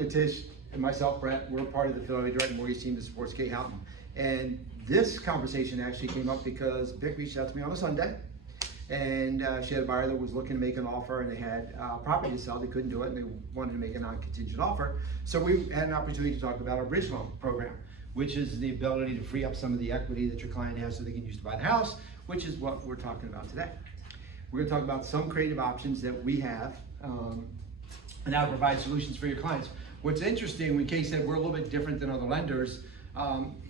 Nitesh and myself, Brett, we're part of the Fidelity Direct Mortgage team that supports Kate Houghton. And this conversation actually came up because Vic reached out to me on a Sunday, and she had a buyer that was looking to make an offer, and they had property to sell. They couldn't do it, and they wanted to make a non-contingent offer. So we had an opportunity to talk about our bridge loan program, which is the ability to free up some of the equity that your client has so they can use to buy the house, which is what we're talking about today. We're gonna talk about some creative options that we have and how to provide solutions for your clients. What's interesting, when Kay said we're a little bit different than other lenders,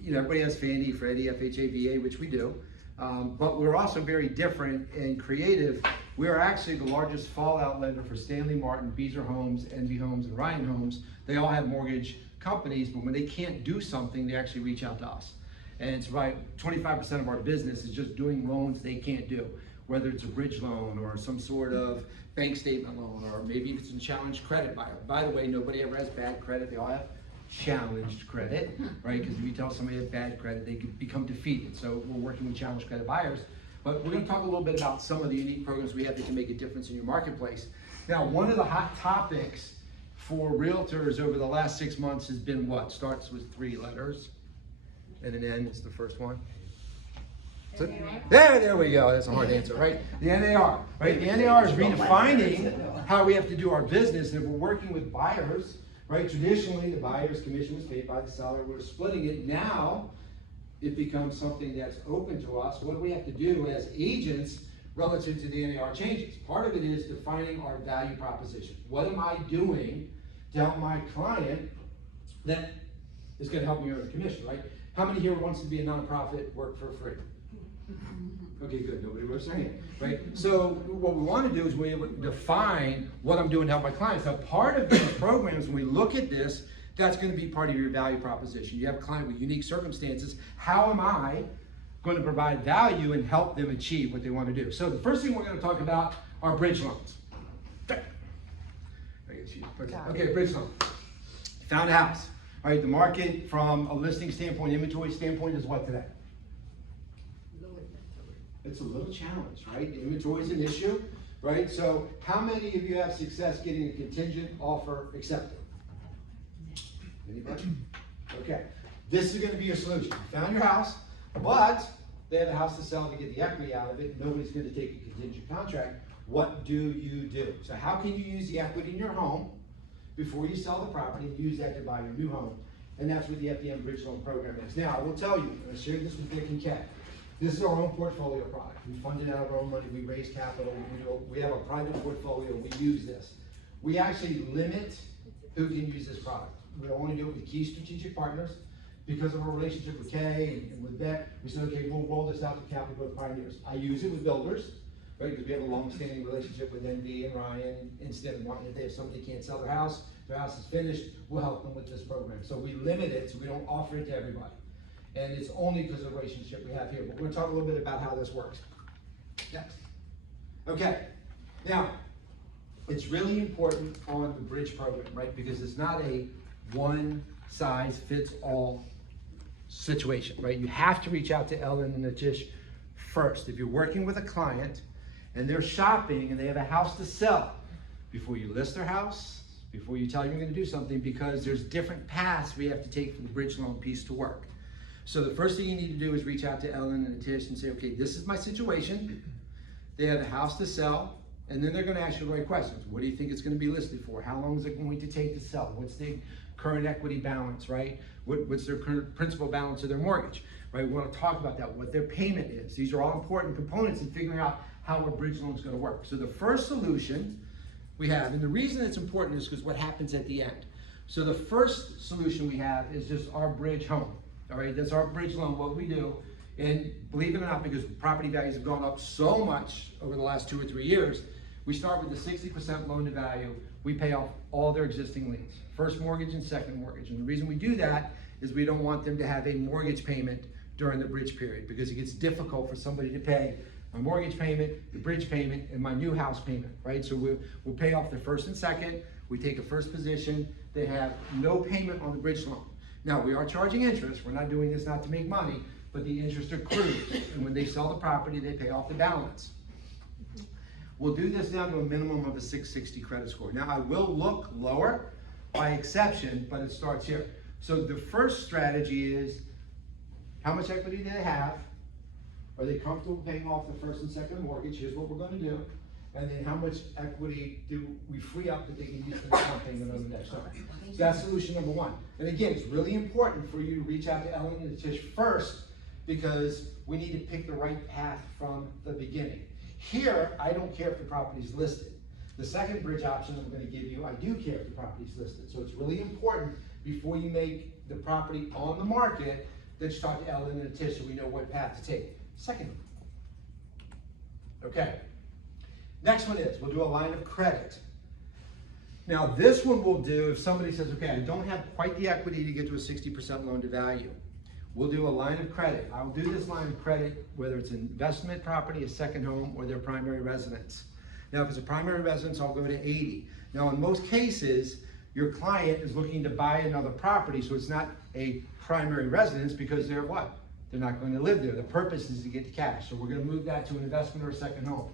you know, everybody has Fannie, Freddie, FHA, VA, which we do, but we're also very different and creative. We are actually the largest fallout lender for Stanley Martin, Beezer Homes, Envy Homes, and Ryan Homes. They all have mortgage companies, but when they can't do something, they actually reach out to us. And it's right, 25% of our business is just doing loans they can't do, whether it's a bridge loan or some sort of bank statement loan, or maybe it's a challenged credit buyer. By the way, nobody ever has bad credit. They all have challenged credit, right? Because if you tell somebody they have bad credit, they could become defeated. So we're working with challenged credit buyers. But we're going to talk a little bit about some of the unique programs we have that can make a difference in your marketplace. Now, one of the hot topics for realtors over the last 6 months has been what? Starts with 3 letters, and an N is the first one. So, there we go. That's a hard answer, right? The NAR, right? The NAR is redefining how we have to do our business, and if we're working with buyers, right? Traditionally, the buyer's commission was paid by the seller. We're splitting it. Now, it becomes something that's open to us. What do we have to do as agents relative to the NAR changes? Part of it is defining our value proposition. What am I doing to help my client that is going to help me earn a commission, right? How many here wants to be a nonprofit, work for free? Okay, good. Nobody was saying it, right? So what we want to do is we define what I'm doing to help my clients. Now, part of these programs, when we look at this, that's going to be part of your value proposition. You have a client with unique circumstances. How am I going to provide value and help them achieve what they want to do? So the first thing we're going to talk about are bridge loans. Okay, bridge loan. Found a house. All right, the market from a listing standpoint, inventory standpoint is what today? It's a little challenge, right? The inventory is an issue, right? So how many of you have success getting a contingent offer accepted? Anybody? Okay. This is going to be your solution. You found your house, but they have a house to sell to get the equity out of it. Nobody's going to take a contingent contract. What do you do? So how can you use the equity in your home before you sell the property and use that to buy your new home? And that's what the FDM Bridge Loan Program is. Now, I will tell you, I shared this with Vic and Kat. This is our own portfolio product. We fund it out of our own money. We raise capital. We have a private portfolio. We use this. We actually limit who can use this product. We only do it with key strategic partners. Because of our relationship with Kay and with Beck, we said, okay, we'll roll this out to Capital Growth Pioneers. I use it with builders, right? Because we have a long-standing relationship with NV and Ryan. Instead of wanting, if they have somebody can't sell their house is finished, we'll help them with this program. So we limit it, so we don't offer it to everybody. And it's only because of the relationship we have here. But we're going to talk a little bit about how this works. Next. Okay. Now, it's really important on the bridge program, right? Because it's not a one-size-fits-all situation, right? You have to reach out to Ellen and Nitesh first. If you're working with a client and they're shopping and they have a house to sell, before you list their house, before you tell them you're going to do something, because there's different paths we have to take for the bridge loan piece to work. So the first thing you need to do is reach out to Ellen and Nitesh and say, okay, this is my situation. They have a house to sell, and then they're going to ask you the right questions. What do you think it's going to be listed for? How long is it going to take to sell? What's the current equity balance, right? What's their current principal balance of their mortgage, right? We want to talk about that, what their payment is. These are all important components in figuring out how a bridge loan is going to work. So the first solution we have, and the reason it's important is because what happens at the end. So the first solution we have is just our bridge home. All right, that's our bridge loan, what we do. And believe it or not, because property values have gone up so much over the last 2 or 3 years, we start with the 60% loan to value. We pay off all their existing liens, first mortgage and second mortgage. And the reason we do that is we don't want them to have a mortgage payment during the bridge period, because it gets difficult for somebody to pay my mortgage payment, the bridge payment, and my new house payment, right? So we'll pay off the first and second. We take a first position. They have no payment on the bridge loan. Now, we are charging interest. We're not doing this not to make money, but the interest accrues. And when they sell the property, they pay off the balance. We'll do this down to a minimum of a 660 credit score. Now, I will look lower by exception, but it starts here. So the first strategy is, how much equity do they have? Are they comfortable paying off the first and second mortgage? Here's what we're gonna do. And then how much equity do we free up that they can use for the down payment on the next one? So that's solution number one. And again, it's really important for you to reach out to Ellen and Nitesh first, because we need to pick the right path from the beginning. Here, I don't care if the property's listed. The second bridge option I'm gonna give you, I do care if the property's listed. So it's really important before you make the property on the market that you talk to Ellen and Nitesh so we know what path to take. Second. Okay. Next one is, we'll do a line of credit. Now this one we'll do if somebody says, okay, I don't have quite the equity to get to a 60% loan to value. We'll do a line of credit. I'll do this line of credit whether it's an investment property, a second home, or their primary residence. Now if it's a primary residence, I'll go to 80. Now in most cases, your client is looking to buy another property, so it's not a primary residence because they're what? They're not going to live there. The purpose is to get the cash. So we're going to move that to an investment or a second home.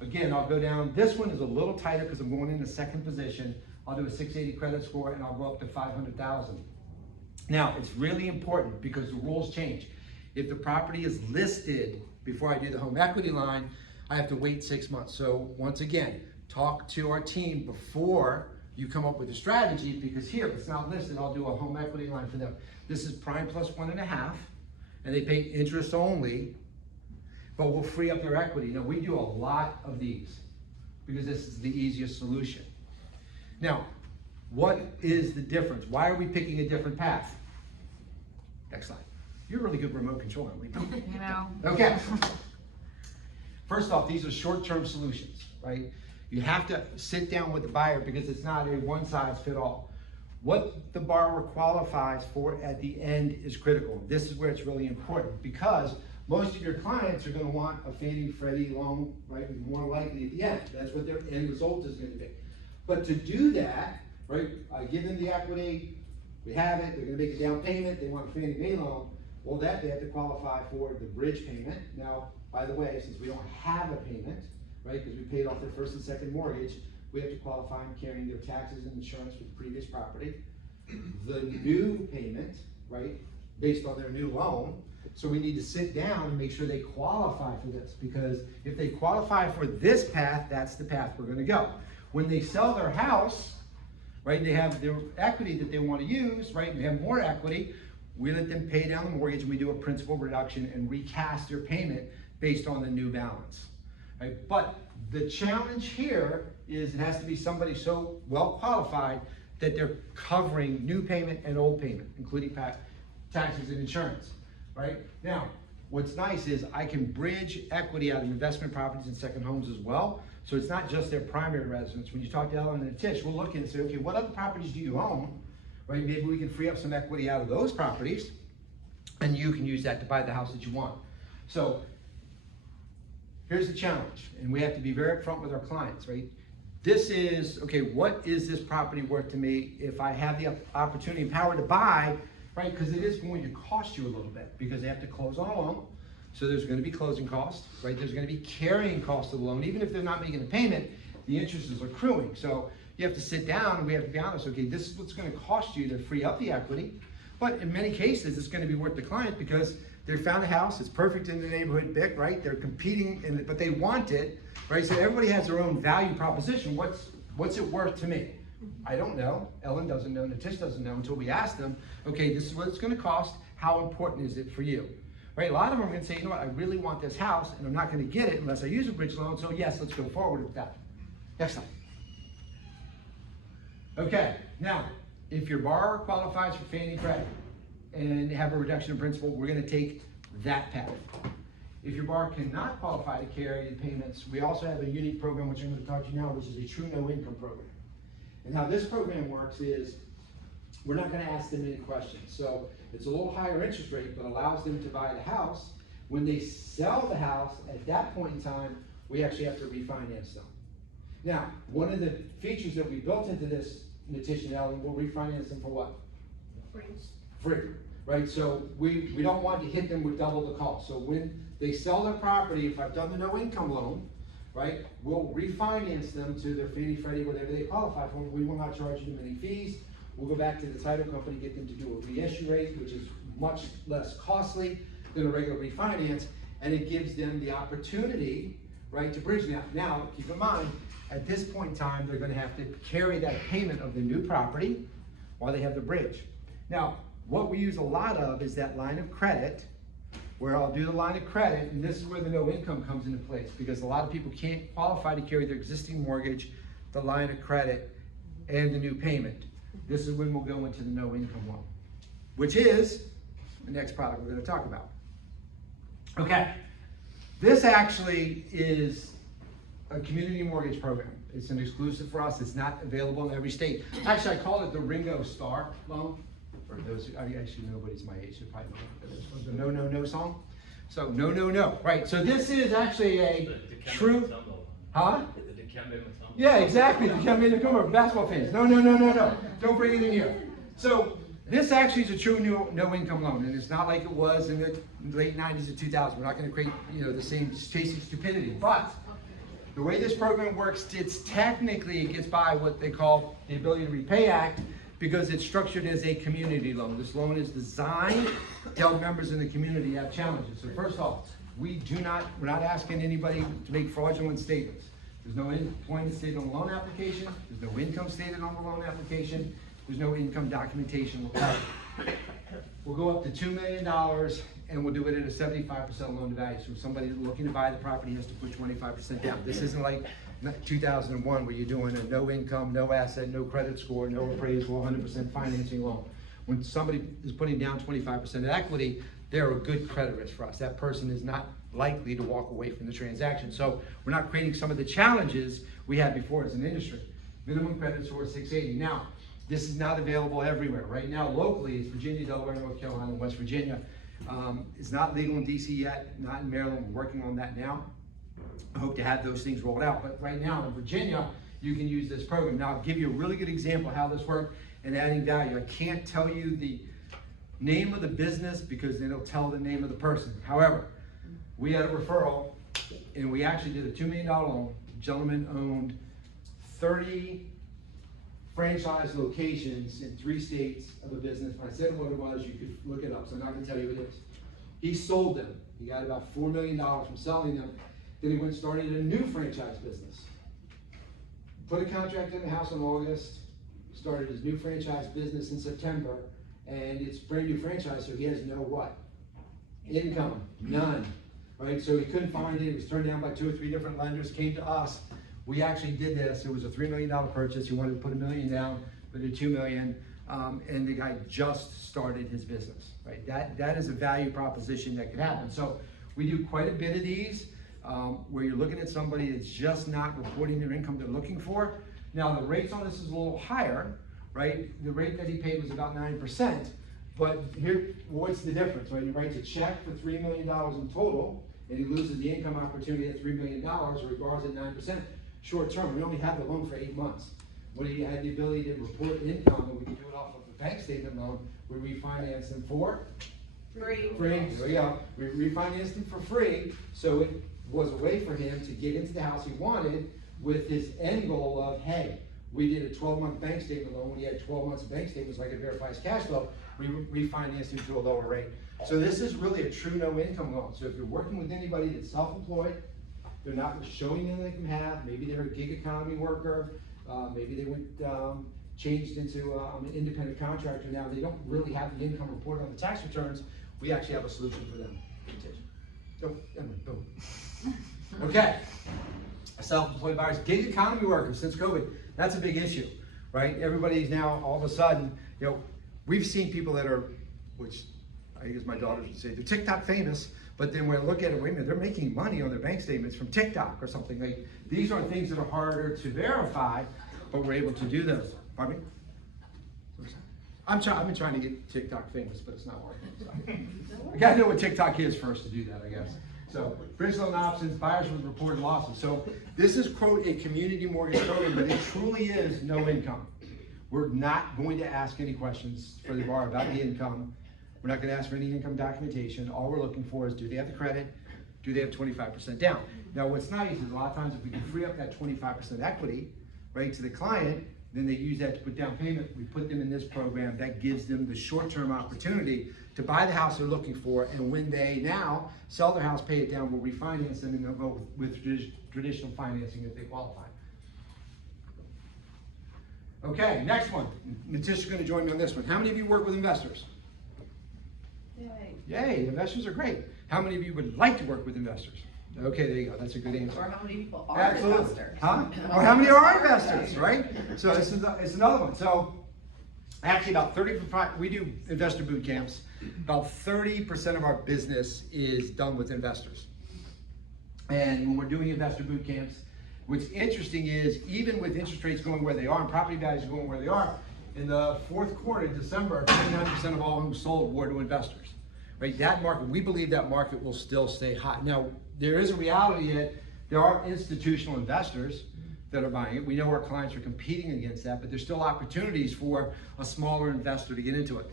Again, I'll go down, this one is a little tighter because I'm going in the second position. I'll do a 680 credit score and I'll go up to 500,000. Now, it's really important because the rules change. If the property is listed before I do the home equity line, I have to wait 6 months. So once again, talk to our team before you come up with a strategy, because here, if it's not listed, I'll do a home equity line for them. This is prime plus 1.5, and they pay interest only, but we'll free up their equity. Now, we do a lot of these because this is the easiest solution. Now, what is the difference? Why are we picking a different path? Next slide. You're really good remote control, aren't we? You know. Okay. First off, these are short-term solutions, right? You have to sit down with the buyer because it's not a one-size-fits-all. What the borrower qualifies for at the end is critical. This is where it's really important because most of your clients are going to want a Fannie Freddie loan, right? More likely at the end. That's what their end result is going to be. But to do that, right? I give them the equity, we have it, they're going to make a down payment, they want a Fannie Mae loan. Well, that they have to qualify for the bridge payment. Now, by the way, since we don't have a payment, right? Because we paid off their first and second mortgage, we have to qualify in carrying their taxes and insurance for the previous property. The new payment, right? Based on their new loan. So we need to sit down and make sure they qualify for this, because if they qualify for this path, that's the path we're going to go. When they sell their house, right, they have their equity that they want to use, right, and they have more equity, we let them pay down the mortgage and we do a principal reduction and recast their payment based on the new balance, right? But the challenge here is it has to be somebody so well qualified that they're covering new payment and old payment, including taxes and insurance. Right? Now, what's nice is I can bridge equity out of investment properties and second homes as well. So it's not just their primary residence. When you talk to Ellen and Nitesh, we'll look and say, okay, what other properties do you own? Right? Maybe we can free up some equity out of those properties and you can use that to buy the house that you want. So here's the challenge, and we have to be very upfront with our clients, right? This is, okay, what is this property worth to me if I have the opportunity and power to buy? Right, because it is going to cost you a little bit because they have to close on a loan. So there's going to be closing costs, right? There's going to be carrying costs of the loan. Even if they're not making a payment, the interest is accruing. So you have to sit down and we have to be honest, okay, this is what's going to cost you to free up the equity. But in many cases, it's going to be worth the client because they found a house, it's perfect in the neighborhood, big, right? They're competing, but they want it, right? So everybody has their own value proposition. What's it worth to me? I don't know. Ellen doesn't know. Nitesh doesn't know until we ask them, okay, this is what it's going to cost. How important is it for you? Right? A lot of them are going to say, you know what, I really want this house and I'm not going to get it unless I use a bridge loan. So yes, let's go forward with that. Next slide. Okay. Now, if your borrower qualifies for Fannie Freddie and have a reduction in principal, we're going to take that path. If your borrower cannot qualify to carry the payments, we also have a unique program, which I'm going to talk to you now, which is a true no income program. And how this program works is we're not going to ask them any questions. So it's a little higher interest rate, but allows them to buy the house. When they sell the house, at that point in time, we actually have to refinance them. Now, one of the features that we built into this, Nitesh and Ellen, we'll refinance them for what? Free, right? So we don't want to hit them with double the cost. So when they sell their property, if I've done the no income loan, right? We'll refinance them to their Fannie Freddie, whatever they qualify for. We will not charge them any fees. We'll go back to the title company, get them to do a reissue rate, which is much less costly than a regular refinance, and it gives them the opportunity, right, to bridge that. Now, keep in mind, at this point in time, they're gonna have to carry that payment of the new property while they have the bridge. Now, what we use a lot of is that line of credit, where I'll do the line of credit, and this is where the no income comes into place, because a lot of people can't qualify to carry their existing mortgage, the line of credit, and the new payment. This is when we'll go into the no income loan, which is the next product we're gonna talk about. Okay, this actually is a community mortgage program. It's an exclusive for us. It's not available in every state. Actually, I call it the Ringo Starr loan. For those who, actually nobody's my age, so probably know the No No No song. So no no no, right? So this is actually a true, huh? Yeah, exactly. The Dikembe Mutombo, basketball fans. No no no no no. Don't bring it in here. So this actually is a true no income loan, and it's not like it was in the late 90s and 2000s. We're not going to create, the same chasing stupidity, but the way this program works, it gets by what they call the Ability to Repay Act, because it's structured as a community loan. This loan is designed to help members in the community have challenges. So first off, we're not asking anybody to make fraudulent statements. There's no employment stated on the loan application. There's no income stated on the loan application. There's no income documentation required. We'll go up to $2 million, and we'll do it at a 75% loan to value. So somebody looking to buy the property has to put 25% down. This isn't like 2001 where you're doing a no income, no asset, no credit score, no appraisal, 100% financing loan. When somebody is putting down 25% of equity, they're a good credit risk for us. That person is not likely to walk away from the transaction. So we're not creating some of the challenges we had before as an industry. Minimum credit score 680. Now, this is not available everywhere. Right now, locally, it's Virginia, Delaware, North Carolina, and West Virginia. It's not legal in DC yet, not in Maryland. We're working on that now. I hope to have those things rolled out. But right now in Virginia, you can use this program. Now, I'll give you a really good example of how this works and adding value. I can't tell you the name of the business because then it'll tell the name of the person. However, we had a referral, and we actually did a $2 million loan. The gentleman owned 30 franchise locations in 3 states of a business. When I said what it was, you could look it up, so I'm not gonna tell you what it is. He sold them. He got about $4 million from selling them. Then he went and started a new franchise business. Put a contract in the house in August, started his new franchise business in September, and it's brand new franchise, so he has no what? Income, none, right? So he couldn't find it. It was turned down by 2 or 3 different lenders, came to us. We actually did this. It was a $3 million purchase. He wanted to put $1 million down, but did $2 million, and the guy just started his business, right? That is a value proposition that could happen. So we do quite a bit of these where you're looking at somebody that's just not reporting their income they're looking for. Now the rates on this is a little higher, right? The rate that he paid was about 9%, but here, what's the difference, right? He writes a check for $3 million in total, and he loses the income opportunity at $3 million, or he borrows at 9%. Short term, we only have the loan for 8 months. When he had the ability to report income, and we can do it off of a bank statement loan, we refinance them for free. There we go. We refinanced him for free, so it was a way for him to get into the house he wanted with his end goal of, hey, we did a 12-month bank statement loan. When he had 12 months of bank statements, like it verifies cash flow, we refinanced him to a lower rate. So this is really a true no income loan. So if you're working with anybody that's self-employed, they're not showing anything they can have, maybe they're a gig economy worker, maybe they went changed into an independent contractor now, they don't really have the income reported on the tax returns, we actually have a solution for them. Okay, self-employed buyers, gig economy workers since COVID, that's a big issue, right? Everybody's now all of a sudden, we've seen people that are, which I guess my daughters would say, they're TikTok famous, but then when I look at it, wait a minute, they're making money on their bank statements from TikTok or something. Like, these are things that are harder to verify, but we're able to do those. Pardon me? I've been trying to get TikTok famous, but it's not working. So. I gotta know what TikTok is first to do that, I guess. So, bridge loan options, buyers with reported losses. So, this is, quote, a community mortgage program, but it truly is no income. We're not going to ask any questions for the borrower about the income. We're not going to ask for any income documentation. All we're looking for is, do they have the credit? do they have 25% down? Now what's nice is a lot of times if we can free up that 25% equity, right, to the client, then they use that to put down payment. We put them in this program that gives them the short-term opportunity to buy the house they're looking for, and when they now sell their house, pay it down, we'll refinance them and they'll go with traditional financing if they qualify. Okay, next one. Nitesh is going to join me on this one. How many of you work with investors? Yay. Yay, investors are great. How many of you would like to work with investors? Okay, there you go. That's a good answer. Or how many people are Absolutely. investors? Huh? Or how many are investors, right? So this is it's another one. So actually about 35, we do investor boot camps. About 30% of our business is done with investors. And when we're doing investor boot camps, what's interesting is even with interest rates going where they are and property values going where they are, in the fourth quarter, December, 29% of all homes sold were to investors. Right? That market, we believe that market will still stay hot. Now, there is a reality that there are institutional investors that are buying it. We know our clients are competing against that, but there's still opportunities for a smaller investor to get into it.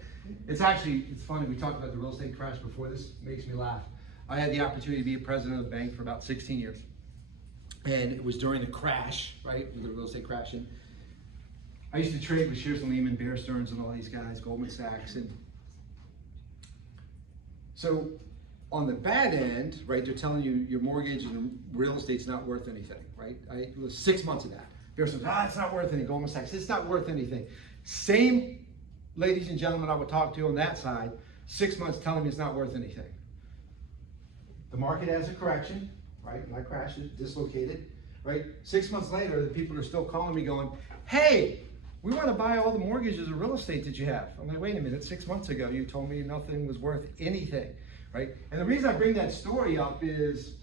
It's funny, we talked about the real estate crash before. This makes me laugh. I had the opportunity to be a president of the bank for about 16 years. And it was during the crash, right, the real estate crash. And I used to trade with Shears and Lehman, Bear Stearns, and all these guys, Goldman Sachs. And so on the bad end, right, they're telling you your mortgage and real estate's not worth anything, right? It was 6 months of that. Bear Stearns, it's not worth anything. Goldman Sachs, it's not worth anything. Same ladies and gentlemen I would talk to on that side, 6 months telling me it's not worth anything. The market has a correction, right? My crash is dislocated, right? 6 months later, the people are still calling me going, hey, we want to buy all the mortgages or real estate that you have. I'm like, wait a minute, 6 months ago, you told me nothing was worth anything, right? And the reason I bring that story up is,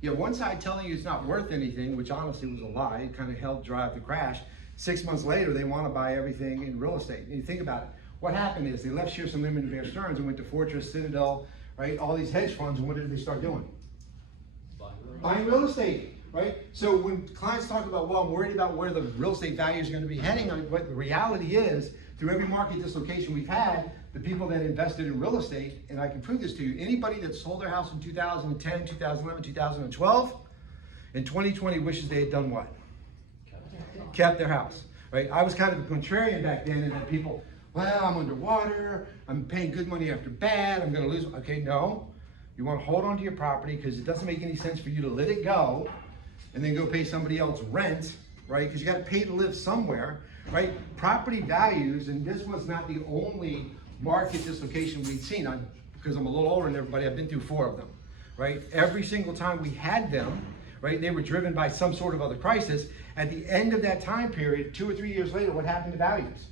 you have one side telling you it's not worth anything, which honestly was a lie. It kind of helped drive the crash. 6 months later, they want to buy everything in real estate. And you think about it, what happened is they left Shears and Lehman and Bear Stearns and went to Fortress, Citadel, right? All these hedge funds, and what did they start doing? Buying real estate, right? So when clients talk about, well, I'm worried about where the real estate value is going to be heading, what the reality is, through every market dislocation we've had, the people that invested in real estate, and I can prove this to you, anybody that sold their house in 2010, 2011, 2012, in 2020 wishes they had done what? Kept their house, right? I was kind of a contrarian back then, and then people, well, I'm underwater, I'm paying good money after bad, I'm going to lose. Okay, no. You want to hold on to your property because it doesn't make any sense for you to let it go and then go pay somebody else rent, right? Because you got to pay to live somewhere, right? Property values, and this was not the only market dislocation we'd seen. Because I'm a little older than everybody, I've been through 4 of them, right? Every single time we had them, right, they were driven by some sort of other crisis. At the end of that time period, 2 or 3 years later, what happened to values?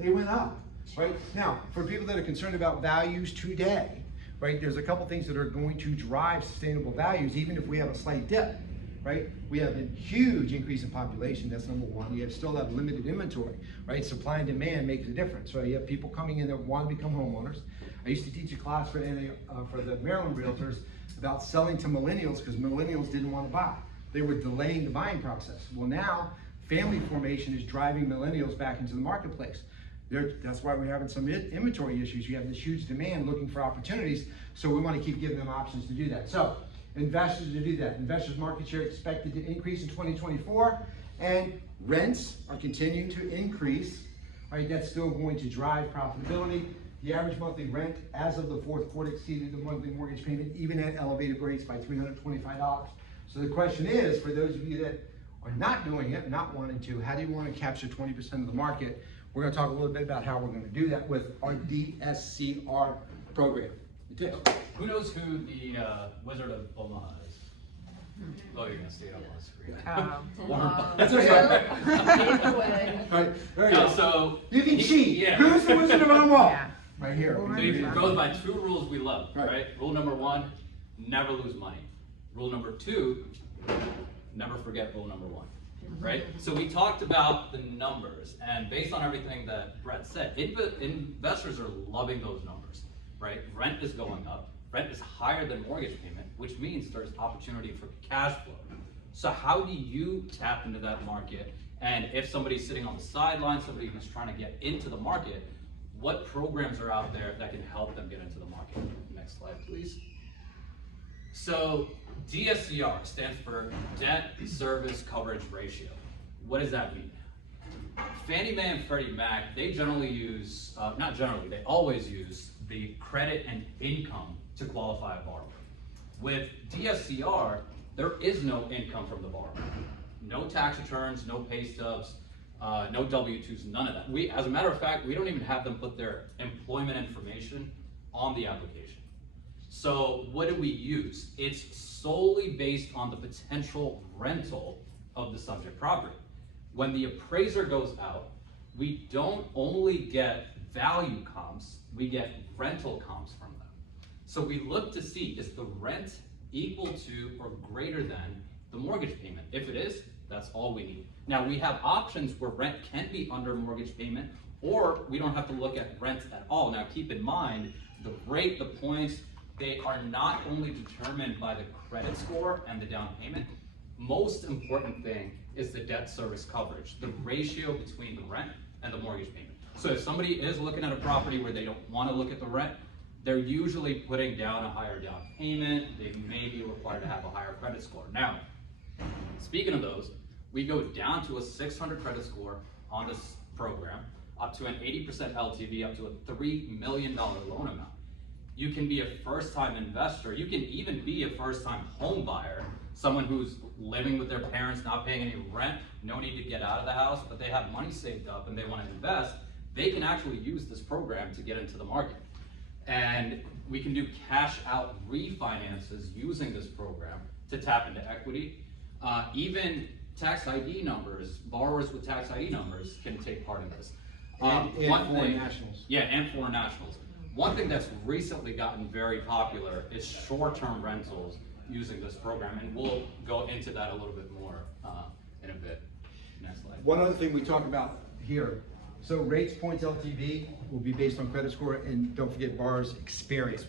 They went up, right? Now, for people that are concerned about values today, right, there's a couple things that are going to drive sustainable values, even if we have a slight dip, right? We have a huge increase in population, that's number one. You still have limited inventory, right? Supply and demand makes a difference, right? You have people coming in that want to become homeowners. I used to teach a class for the Maryland realtors about selling to millennials because millennials didn't want to buy. They were delaying the buying process. Well, now family formation is driving millennials back into the marketplace. That's why we're having some inventory issues. You have this huge demand looking for opportunities, so we want to keep giving them options to do that. So, investors to do that. Investors' market share expected to increase in 2024, and rents are continuing to increase. Right, that's still going to drive profitability. The average monthly rent as of the fourth quarter exceeded the monthly mortgage payment, even at elevated rates, by $325. So the question is, for those of you that are not doing it, not wanting to, how do you want to capture 20% of the market? We're going to talk a little bit about how we're going to do that with our DSCR program. Who knows who the Wizard of Omaha is? Oh, you're going to stay up on the screen. That's okay. All right, very good. So you can cheat. Yeah. Who's the Wizard of Omaha? Yeah. Right here. So it goes by 2 rules we love, right? Rule number 1, never lose money. Rule number 2, never forget rule number 1. Right? So we talked about the numbers, and based on everything that Brett said, investors are loving those numbers, right? Rent is going up. Rent is higher than mortgage payment, which means there's opportunity for cash flow. So how do you tap into that market? And if somebody's sitting on the sidelines, somebody who's trying to get into the market, what programs are out there that can help them get into the market? Next slide, please. So DSCR stands for Debt Service Coverage Ratio. What does that mean? Fannie Mae and Freddie Mac, they generally use, they always use the credit and income to qualify a borrower. With DSCR, there is no income from the borrower. No tax returns, no pay stubs, no W-2s, none of that. As a matter of fact, we don't even have them put their employment information on the application. So what do we use? It's solely based on the potential rental of the subject property. When the appraiser goes out, we don't only get value comps, we get rental comps from them. So we look to see, is the rent equal to or greater than the mortgage payment? If it is, that's all we need. Now we have options where rent can be under mortgage payment, or we don't have to look at rent at all. Now keep in mind, the rate, the points, they are not only determined by the credit score and the down payment. Most important thing is the debt service coverage, the ratio between the rent and the mortgage payment. So if somebody is looking at a property where they don't want to look at the rent, they're usually putting down a higher down payment. They may be required to have a higher credit score. Now, speaking of those, we go down to a 600 credit score on this program, up to an 80% LTV, up to a $3 million loan amount. You can be a first-time investor. You can even be a first-time home buyer, someone who's living with their parents, not paying any rent, no need to get out of the house, but they have money saved up and they want to invest. They can actually use this program to get into the market. And we can do cash out refinances using this program to tap into equity. Even tax ID numbers, borrowers with tax ID numbers can take part in this. And foreign nationals. Yeah, and foreign nationals. One thing that's recently gotten very popular is short-term rentals using this program, and we'll go into that a little bit more in a bit. Next slide. One other thing we talk about here, so rates, points, LTV will be based on credit score, and don't forget borrower's experience.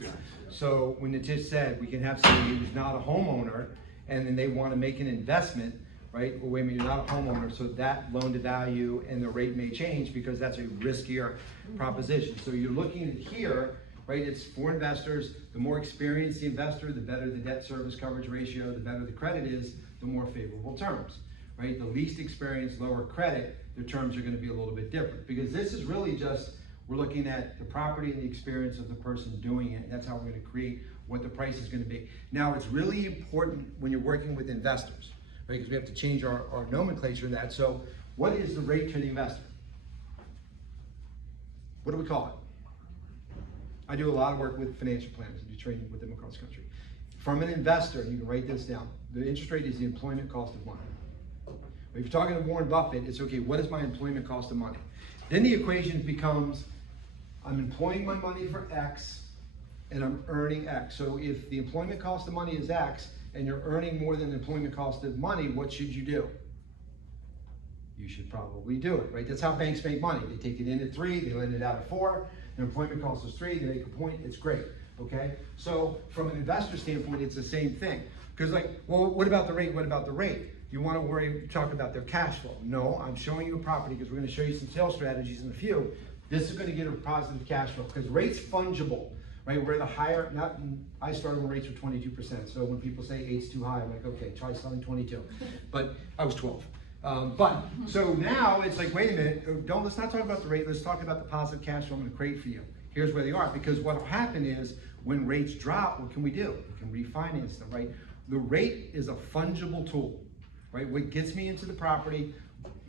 So when Nitesh said we can have somebody who's not a homeowner and then they want to make an investment, right? Well, wait a minute, you're not a homeowner, so that loan to value and the rate may change because that's a riskier proposition. So you're looking at here, right? It's for investors. The more experienced the investor, the better the debt service coverage ratio, the better the credit is, the more favorable terms, right? The least experienced, lower credit, the terms are going to be a little bit different because this is really just, we're looking at the property and the experience of the person doing it. That's how we're going to create what the price is going to be. Now, it's really important when you're working with investors, right? Because we have to change our nomenclature in that. So what is the rate to the investor? What do we call it? I do a lot of work with financial planners and do training with them across the country. From an investor, you can write this down. The interest rate is the employment cost of money. If you're talking to Warren Buffett, it's okay, what is my employment cost of money? Then the equation becomes, I'm employing my money for X and I'm earning X. So if the employment cost of money is X and you're earning more than the employment cost of money, what should you do? You should probably do it, right? That's how banks make money. They take it in at 3, they lend it out at 4, their employment cost is 3, they make a point, it's great, okay? So from an investor standpoint, it's the same thing. Because like, well, what about the rate? What about the rate? You want to talk about their cash flow. No, I'm showing you a property because we're going to show you some sales strategies in a few. This is going to get a positive cash flow because rate's fungible, right? We're the higher, I started when rates were 22%. So when people say 8's too high, I'm like, okay, try selling 22. But I was 12. So now it's like, wait a minute, let's not talk about the rate, let's talk about the positive cash flow I'm going to create for you. Here's where they are, because what will happen is when rates drop, what can we do? We can refinance them, right? The rate is a fungible tool, right? What gets me into the property,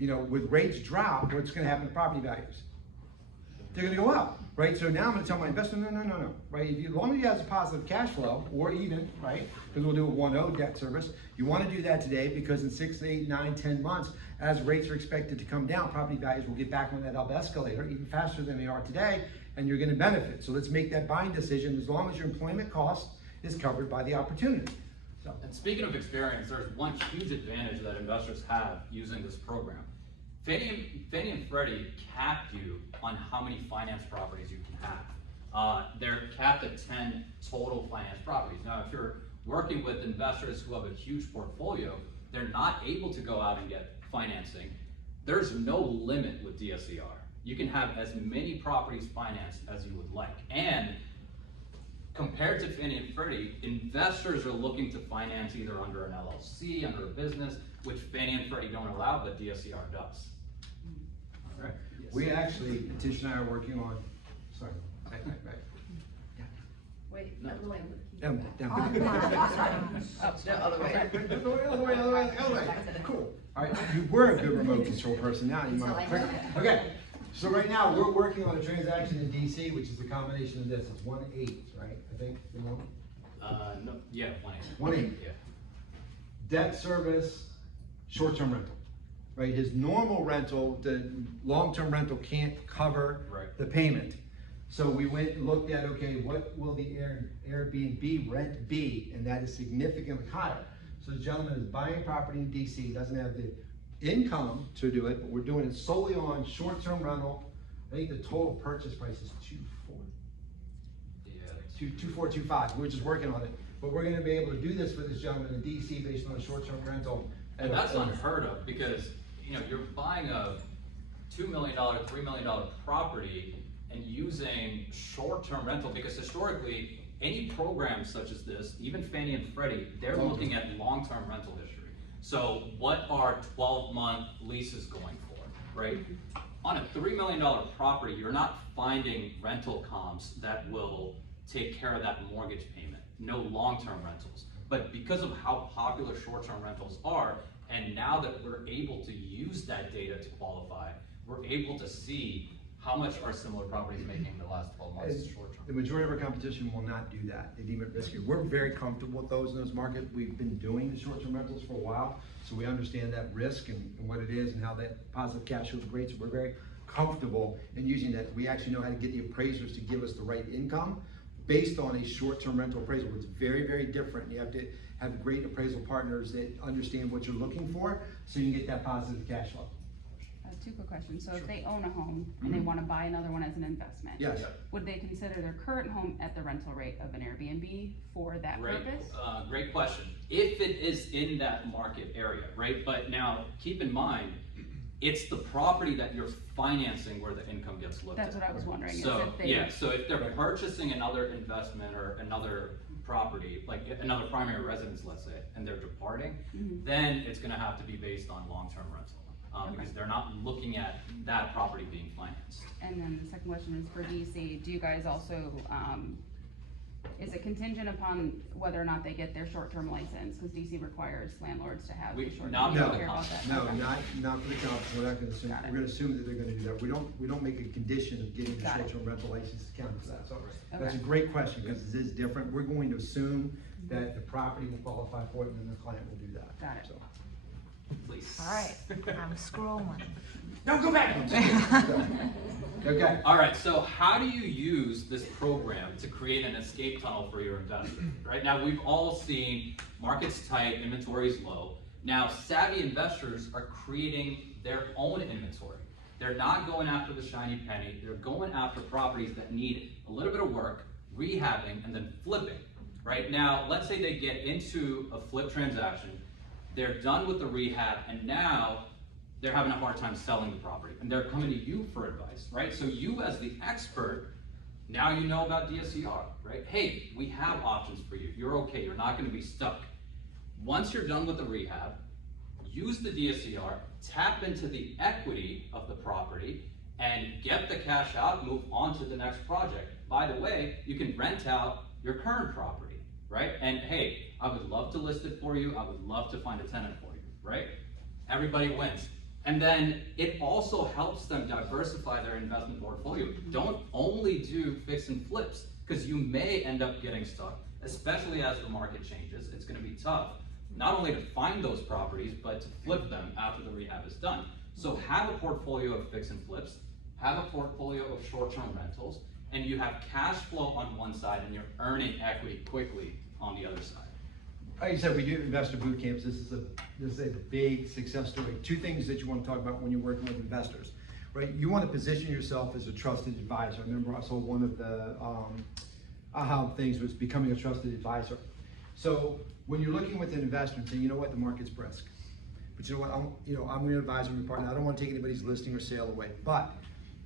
with rates drop, what's going to happen to property values? They're going to go up, right? So now I'm going to tell my investor, no, right? As long as he has a positive cash flow, or even, right? Because we'll do a 1.0 debt service. You want to do that today because in 6, 8, 9, 10 months, as rates are expected to come down, property values will get back on that up escalator even faster than they are today, and you're going to benefit. So let's make that buying decision as long as your employment cost is covered by the opportunity. So. And speaking of experience, there's one huge advantage that investors have using this program. Fannie and Freddie cap you on how many finance properties you can have. They're capped at 10 total finance properties. Now, if you're working with investors who have a huge portfolio, they're not able to go out and get financing. There's no limit with DSCR. You can have as many properties financed as you would like. And compared to Fannie and Freddie, investors are looking to finance either under an LLC, under a business, which Fannie and Freddie don't allow, but DSCR does. All right. We actually, Tish and I are working on, sorry. Right. Wait, No. other way. Down. Oh, no, other way. Other way. Cool. All right, you were a good remote control person, now you might. Okay, so right now, we're working on a transaction in DC, which is a combination of this, it's 1/8, right, I think, you know? No, yeah, 1/8. 1/8. Yeah. Debt service, short-term rental, right? His normal rental, the long-term rental can't cover Right. the payment. So we went and looked at, okay, what will the Airbnb rent be? And that is significantly higher. So the gentleman is buying property in DC, doesn't have the income to do it, but we're doing it solely on short-term rental. I think the total purchase price is 2.25. We're just working on it. But we're gonna be able to do this for this gentleman in DC based on a short-term rental. And that's unheard of because, you know, you're buying a $2 million, $3 million property and using short-term rental, because historically, any program such as this, even Fannie and Freddie, they're looking at long-term rental history. So what are 12-month leases going for, right? On a $3 million property, you're not finding rental comps that will take care of that mortgage payment, no long-term rentals. But because of how popular short-term rentals are, and now that we're able to use that data to qualify, we're able to see how much are similar properties making in the last 12 months as short-term. The majority of our competition will not do that. They deem it risky. We're very comfortable with those in those markets. We've been doing the short-term rentals for a while, so we understand that risk and what it is and how that positive cash flow is great. So we're very comfortable in using that. We actually know how to get the appraisers to give us the right income based on a short-term rental appraisal. It's very, very different. You have to have great appraisal partners that understand what you're looking for so you can get that positive cash flow. Two quick questions. So if they own a home and they want to buy another one as an investment, Yes. would they consider their current home at the rental rate of an Airbnb for that purpose? Great question. If it is in that market area, right? But now keep in mind, it's the property that you're financing where the income gets looked at. That's what I was wondering. is So, if they, yeah, so if they're purchasing another investment or another property, like another primary residence, let's say, and they're departing, then it's gonna have to be based on long-term rental. Because they're not looking at that property being financed. And then the second question is for DC, do you guys also, is it contingent upon whether or not they get their short-term license? Because DC requires landlords to have the short-term. not You for don't the care about comp. that? No, Okay. not for the comp. We're not gonna assume, Got it. we're gonna assume that they're gonna do that. We don't make a condition of getting the Got it. short-term rental license to count for that. So that's a Okay. great question because it is different. We're going to assume that the property will qualify for it and then the client will do that. Got it. So. Please. All right, I'm scrolling. Don't go back. Okay. All right, so how do you use this program to create an escape tunnel for your investor? Right now, we've all seen markets tight, inventory's low. Now, savvy investors are creating their own inventory. They're not going after the shiny penny. They're going after properties that need a little bit of work, rehabbing, and then flipping. Right now, let's say they get into a flip transaction, they're done with the rehab, and now they're having a hard time selling the property, and they're coming to you for advice, right? So you as the expert, now you know about DSCR, right? Hey, we have options for you. You're okay, you're not gonna be stuck. Once you're done with the rehab, use the DSCR, tap into the equity of the property, and get the cash out, move on to the next project. By the way, you can rent out your current property, right? And hey, I would love to list it for you. I would love to find a tenant for you, right? Everybody wins. And then it also helps them diversify their investment portfolio. Don't only do fix and flips, because you may end up getting stuck, especially as the market changes. It's gonna be tough, not only to find those properties, but to flip them after the rehab is done. So have a portfolio of fix and flips, have a portfolio of short-term rentals, and you have cash flow on one side and you're earning equity quickly on the other side. Like you said, we do investor boot camps. This is a big success story. Two things that you want to talk about when you're working with investors, right? You want to position yourself as a trusted advisor. Remember, I saw one of the aha things was becoming a trusted advisor. So when you're looking with an investor and saying, you know what, the market's brisk, but you know what, I'm going to advise my partner. I don't want to take anybody's listing or sale away. But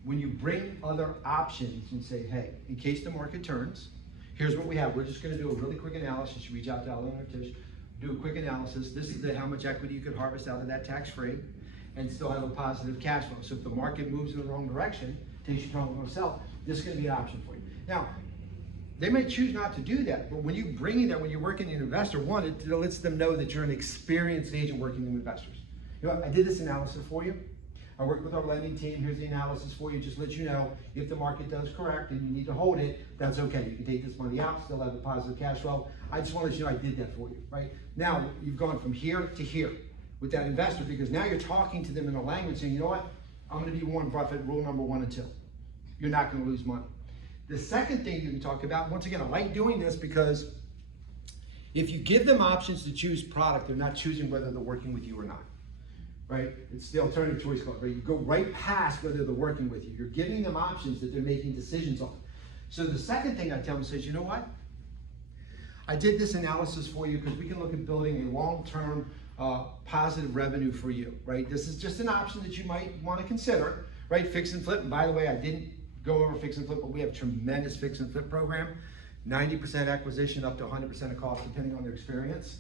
when you bring other options and say, hey, in case the market turns, Here's what we have. We're just gonna do a really quick analysis. You reach out to Arlington or Tish, do a quick analysis. This is how much equity you could harvest out of that tax-free and still have a positive cash flow. So if the market moves in the wrong direction, takes you to sell, this is gonna be an option for you. Now, they may choose not to do that, but when you bring in that, when you're working with an investor, one, it lets them know that you're an experienced agent working with investors. You know what, I did this analysis for you. I worked with our lending team. Here's the analysis for you. Just let you know if the market does correct and you need to hold it, that's okay. You can take this money out, still have a positive cash flow. I just want to let you know I did that for you, right? Now, you've gone from here to here with that investor because now you're talking to them in a language saying, you know what? I'm going to be Warren Buffett, rule number 1 and 2. You're not going to lose money. The second thing you can talk about, once again, I like doing this because if you give them options to choose product, they're not choosing whether they're working with you or not, right? It's the alternative choice clause, right? You go right past whether they're working with you. You're giving them options that they're making decisions on. So the second thing I tell them is, you know what? I did this analysis for you because we can look at building a long-term positive revenue for you, right? This is just an option that you might want to consider, right? Fix and flip. And by the way, I didn't go over fix and flip, but we have a tremendous fix and flip program. 90% acquisition up to 100% of cost, depending on their experience.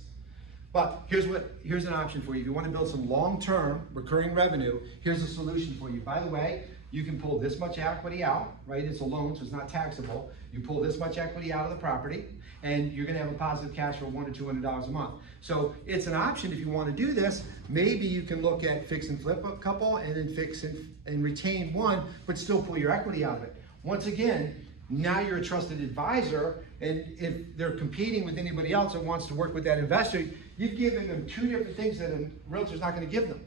But here's an option for you. If you want to build some long-term recurring revenue, here's a solution for you. By the way, you can pull this much equity out, right? It's a loan, so it's not taxable. You pull this much equity out of the property, and you're going to have a positive cash flow of $100 to $200 a month. So it's an option if you want to do this. Maybe you can look at fix and flip a couple, and then fix and retain one, but still pull your equity out of it. Once again, now you're a trusted advisor, and if they're competing with anybody else that wants to work with that investor, you've given them 2 different things that a realtor's not going to give them.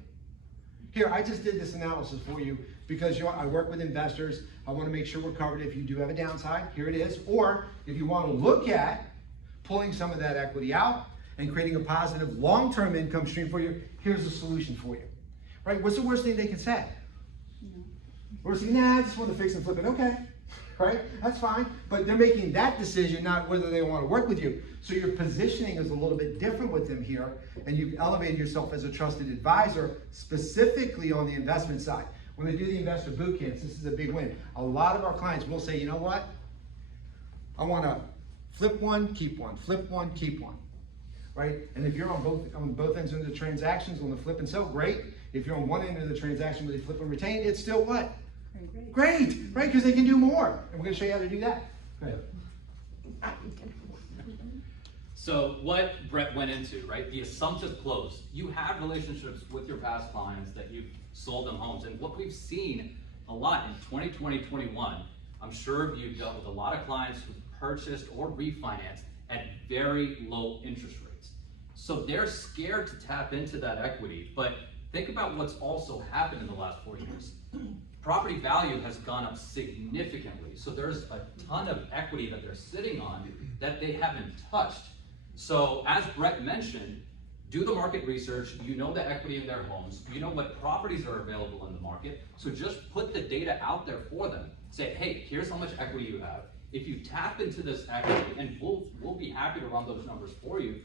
Here, I just did this analysis for you because I work with investors. I want to make sure we're covered if you do have a downside. Here it is. Or if you want to look at pulling some of that equity out and creating a positive long-term income stream for you, here's a solution for you. Right? What's the worst thing they can say? Worst thing, nah, I just want to fix and flip it. Okay. Right? That's fine. But they're making that decision, not whether they want to work with you. So your positioning is a little bit different with them here, and you've elevated yourself as a trusted advisor, specifically on the investment side. When they do the investor boot camps, this is a big win. A lot of our clients will say, you know what? I want to flip one, keep one. Flip one, keep one. Right? And if you're on both ends of the transactions, on the flip and sell, great. If you're on one end of the transaction where they flip and retain, it's still what? Great, right? Because they can do more. And we're going to show you how to do that. Go ahead. So what Brett went into, right? The assumptive close. You have relationships with your past clients that you've sold them homes. And what we've seen a lot in 2020, 21, I'm sure you've dealt with a lot of clients who purchased or refinanced at very low interest rates. So they're scared to tap into that equity. But think about what's also happened in the last 4 years. Property value has gone up significantly. So there's a ton of equity that they're sitting on that they haven't touched. So as Brett mentioned, do the market research. You know the equity in their homes. You know what properties are available in the market. So just put the data out there for them. Say, hey, here's how much equity you have. If you tap into this equity, and we'll be happy to run those numbers for you,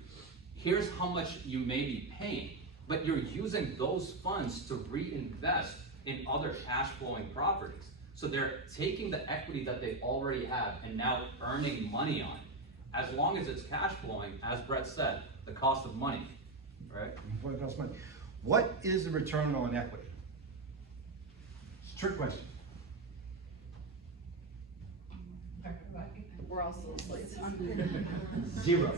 here's how much you may be paying. But you're using those funds to reinvest in other cash flowing properties. So they're taking the equity that they already have and now earning money on. As long as it's cash flowing, as Brett said, the cost of money, right? What is the return on equity? It's a trick question. We're also slaves. Zero,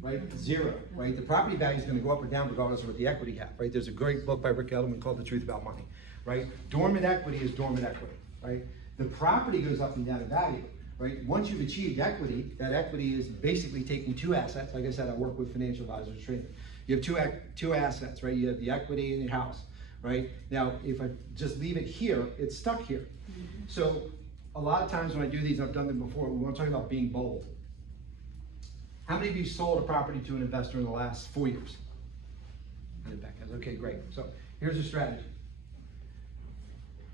right? Zero, right? The property value is going to go up or down regardless of what the equity have, right? There's a great book by Rick Edelman called The Truth About Money, right? Dormant equity is dormant equity, right? The property goes up and down in value, right? Once you've achieved equity, that equity is basically taking 2 assets. Like I said, I work with financial advisors training. You have two assets, right? You have the equity in your house, right? Now, if I just leave it here, it's stuck here. So a lot of times when I do these, I've done them before, we want to talk about being bold. How many of you sold a property to an investor in the last 4 years? Okay, great. So here's a strategy.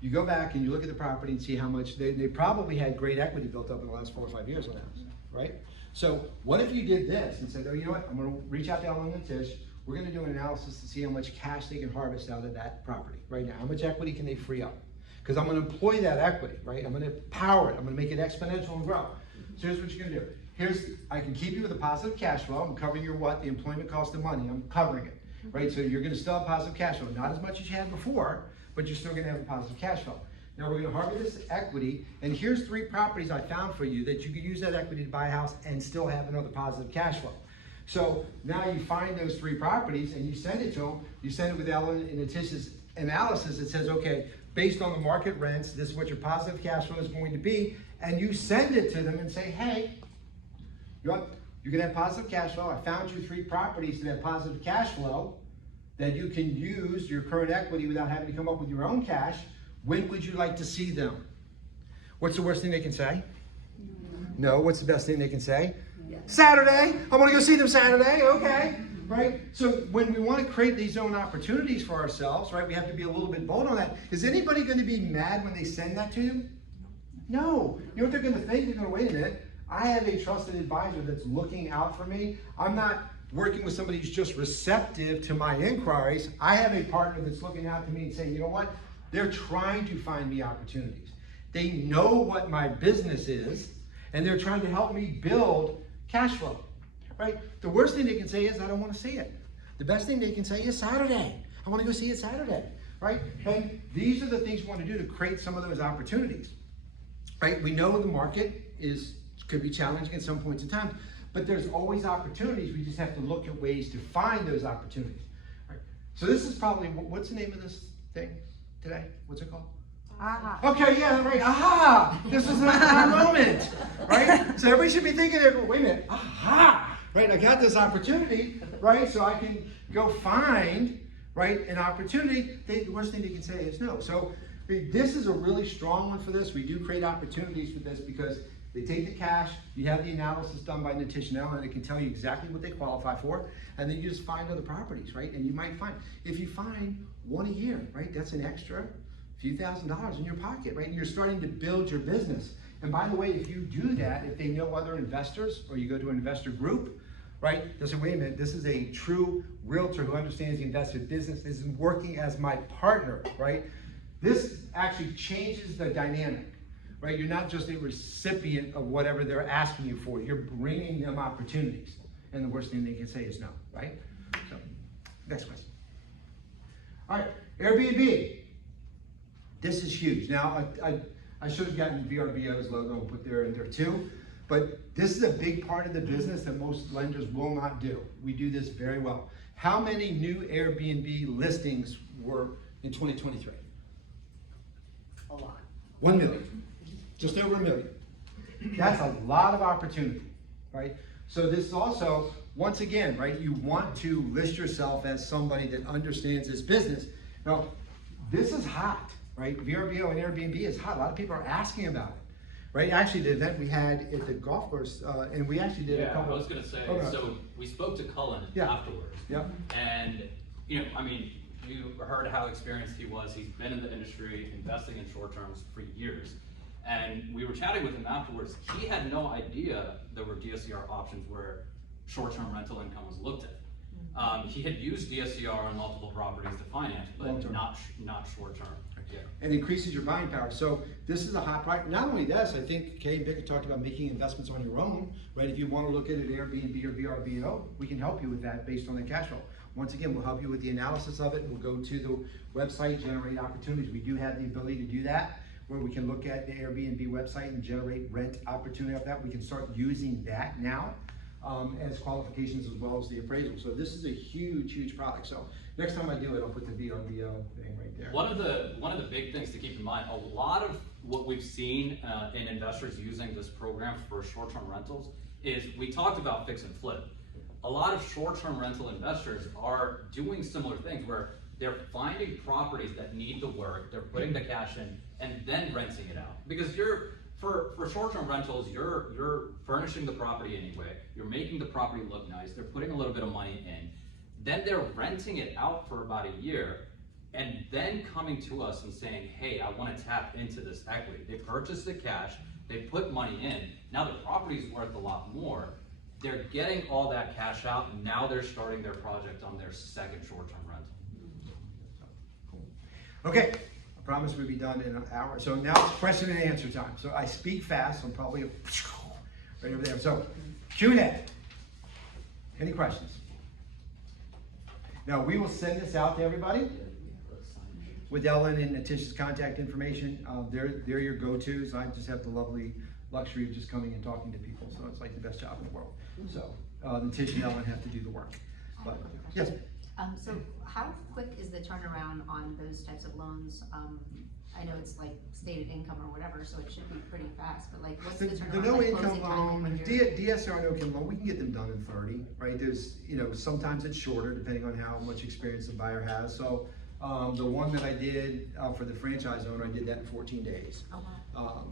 You go back and you look at the property and see how much they probably had great equity built up in the last 4 or 5 years on that house, right? So what if you did this and said, oh, you know what? I'm going to reach out to Ellen and Tish. We're going to do an analysis to see how much cash they can harvest out of that property right now. How much equity can they free up? Because I'm going to employ that equity, right? I'm going to power it. I'm going to make it exponential and grow. So here's what you're going to do. I can keep you with a positive cash flow. I'm covering your what? The employment cost of money. I'm covering it, right? So you're gonna still have positive cash flow. Not as much as you had before, but you're still gonna have a positive cash flow. Now we're gonna harvest this equity, and here's 3 properties I found for you that you could use that equity to buy a house and still have another positive cash flow. So now you find those 3 properties and you send it to them. You send it with Ellen and Natish's analysis that says, okay, based on the market rents, this is what your positive cash flow is going to be, and you send it to them and say, hey, you're gonna have positive cash flow. I found you 3 properties that have positive cash flow that you can use your current equity without having to come up with your own cash. When would you like to see them? What's the worst thing they can say? No. What's the best thing they can say? Saturday. I want to go see them Saturday. Okay. Right? So when we want to create these own opportunities for ourselves, right, we have to be a little bit bold on that. Is anybody going to be mad when they send that to you? No. You know what they're going to think? They're going to, wait a minute. I have a trusted advisor that's looking out for me. I'm not working with somebody who's just receptive to my inquiries. I have a partner that's looking out to me and saying, you know what? They're trying to find me opportunities. They know what my business is, and they're trying to help me build cash flow, right? The worst thing they can say is, I don't want to see it. The best thing they can say is Saturday. I want to go see it Saturday, right? And these are the things we want to do to create some of those opportunities, right? We know the market could be challenging at some points in time, but there's always opportunities. We just have to look at ways to find those opportunities, right? So this is probably, what's the name of this thing today? What's it called? Aha. Okay, yeah, right. Aha! This is an aha moment, right? So everybody should be thinking, wait a minute, aha! Right, I got this opportunity, right? So I can go find, right, an opportunity. The worst thing they can say is no. So this is a really strong one for this. We do create opportunities for this because they take the cash, you have the analysis done by Nitesh and Ellen, and it can tell you exactly what they qualify for, and then you just find other properties, right? And you might find, if you find 1 a year, right, that's an extra few $1,000s in your pocket, right? And you're starting to build your business. And by the way, if you do that, if they know other investors, or you go to an investor group, right, they'll say, wait a minute, this is a true realtor who understands the investment business, is working as my partner, right? This actually changes the dynamic, right? You're not just a recipient of whatever they're asking you for. You're bringing them opportunities. And the worst thing they can say is no, right? So, next question. All right, Airbnb. This is huge. Now, I should have gotten VRBO's logo and put there in there too, but this is a big part of the business that most lenders will not do. We do this very well. How many new Airbnb listings were in 2023? A lot. 1 million. Just over 1 million. That's a lot of opportunity, right? So this is also, once again, right, you want to list yourself as somebody that understands this business. Now, this is hot, right? VRBO and Airbnb is hot. A lot of people are asking about it, right? Actually, the event we had at the golf course, and we actually did a couple. I was gonna say, so we spoke to Cullen afterwards. Yeah. And, you know, I mean, you heard how experienced he was. He's been in the industry, investing in short terms for years. And we were chatting with him afterwards. He had no idea there were DSCR options where short-term rental income was looked at. He had used DSCR on multiple properties to finance, but not short-term. Yeah. And increases your buying power. So this is a hot product. Not only this, I think Kay and Vic talked about making investments on your own, right? If you want to look at an Airbnb or VRBO, we can help you with that based on the cash flow. Once again, we'll help you with the analysis of it. We'll go to the website, generate opportunities. We do have the ability to do that, where we can look at the Airbnb website and generate rent opportunity off that. We can start using that now as qualifications as well as the appraisal. So this is a huge, huge product. So next time I do it, I'll put the VRBO thing right there. One of the big things to keep in mind, a lot of what we've seen in investors using this program for short-term rentals is, we talked about fix and flip. A lot of short-term rental investors are doing similar things where they're finding properties that need the work, they're putting the cash in, and then renting it out. Because for short-term rentals, you're furnishing the property anyway, you're making the property look nice, they're putting a little bit of money in, then they're renting it out for about a year, and then coming to us and saying, hey, I want to tap into this equity. They purchased the cash, they put money in, now the property's worth a lot more, they're getting all that cash out, and now they're starting their project on their second short-term rental. Okay, I promise we'll be done in an hour. So now it's question and answer time. So I speak fast, so I'm probably, right over there. So, Q&A. Any questions? Now, we will send this out to everybody with Ellen and Natish's contact information. They're your go-tos. I just have the lovely luxury of just coming and talking to people, so it's like the best job in the world. So, Natish and Ellen have to do the work. But, yes? So how quick is the turnaround on those types of loans? I know it's like stated income or whatever, so it should be pretty fast, but like what's the turnaround? The no like income closing time, like loan, when you're- DSCR no income loan, we can get them done in 30, right? There's, sometimes it's shorter depending on how much experience the buyer has. So, the one that I did for the franchise owner, I did that in 14 days. Oh, wow.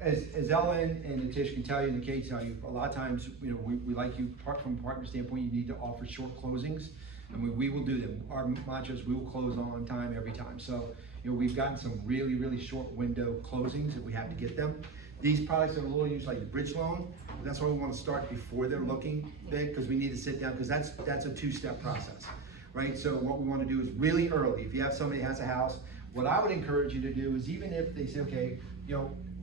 As Ellen and Natish can tell you, and Kate tell you, a lot of times, we like you, from a partner standpoint, you need to offer short closings. And we will do them. Our mantra is we will close on time every time. So, we've gotten some really, really short window closings if we have to get them. These products are a little used like a bridge loan. That's why we want to start before they're looking big, because we need to sit down, because that's a two-step process, right? So what we want to do is really early. If you have somebody that has a house, what I would encourage you to do is, even if they say, okay,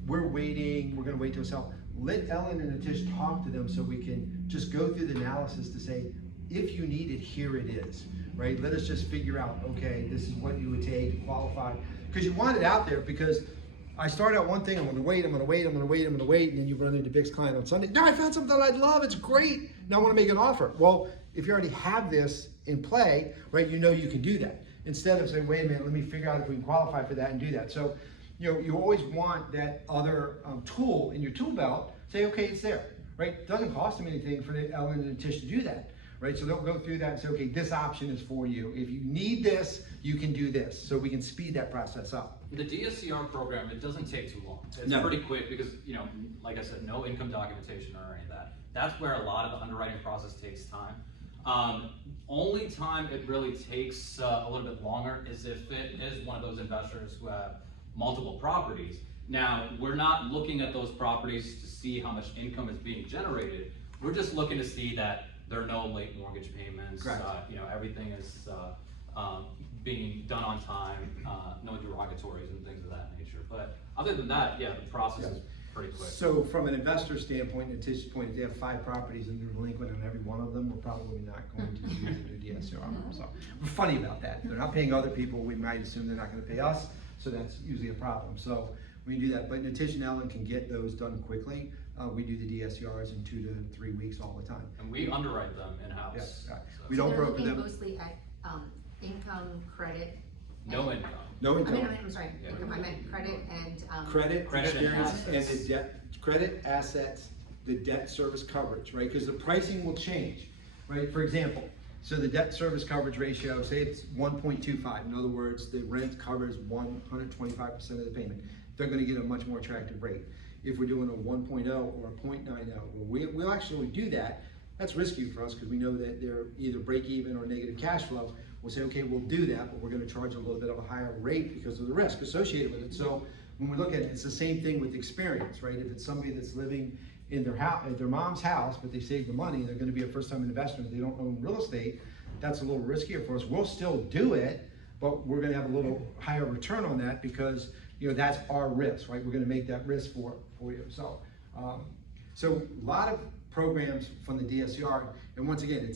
we're waiting, we're going to wait till sell, let Ellen and Natish talk to them so we can just go through the analysis to say, if you need it, here it is, right? Let us just figure out, okay, this is what you would take to qualify. Because you want it out there, because I start out one thing, I'm gonna wait, and then you run into Vic's client on Sunday. No, I found something that I love, it's great, now I wanna make an offer. Well, if you already have this in play, right, you can do that. Instead of saying, wait a minute, let me figure out if we can qualify for that and do that. So, you always want that other tool in your tool belt, say, okay, it's there, right? It doesn't cost them anything for Ellen and Tish to do that. Right, so they'll go through that and say, okay, this option is for you. If you need this, you can do this. So we can speed that process up. The DSCR program, it doesn't take too long. It's No. pretty quick because, like I said, no income documentation or any of that. That's where a lot of the underwriting process takes time. Only time it really takes a little bit longer is if it is one of those investors who have multiple properties. Now, we're not looking at those properties to see how much income is being generated. We're just looking to see that there are no late mortgage payments. Correct. Everything is being done on time, no derogatories and things of that nature. But other than that, yeah, the process is pretty quick. So from an investor standpoint, and Tish's point, if they have 5 properties and they're delinquent on every one of them, we're probably not going to do DSCR on them. So we're funny about that. If they're not paying other people, we might assume they're not gonna pay us, so that's usually a problem. So we do that, but Natish and Ellen can get those done quickly. We do the DSCRs in 2 to 3 weeks all the time. And we underwrite them in-house. Yes, right. So- We don't They're broker looking them. mostly at income, credit. No income. No income. I'm sorry, Yeah. income, I meant credit and. Credit, Credit and experience, and assets. the debt, credit, assets, the debt service coverage, right? Because the pricing will change, right? For example, so the debt service coverage ratio, say it's 1.25. In other words, the rent covers 125% of the payment. They're gonna get a much more attractive rate. If we're doing a 1.0 or a 0.90, we'll actually do that. That's risky for us because we know that they're either break even or negative cash flow. We'll say, okay, we'll do that, but we're gonna charge a little bit of a higher rate because of the risk associated with it. So when we look at it, it's the same thing with experience, right? If it's somebody that's living in their house, at their mom's house, but they saved the money, they're gonna be a first-time investor, they don't own real estate, that's a little riskier for us. We'll still do it, but we're gonna have a little higher return on that because that's our risk, right? We're gonna make that risk for you. So, so a lot of programs from the DSCR, and once again,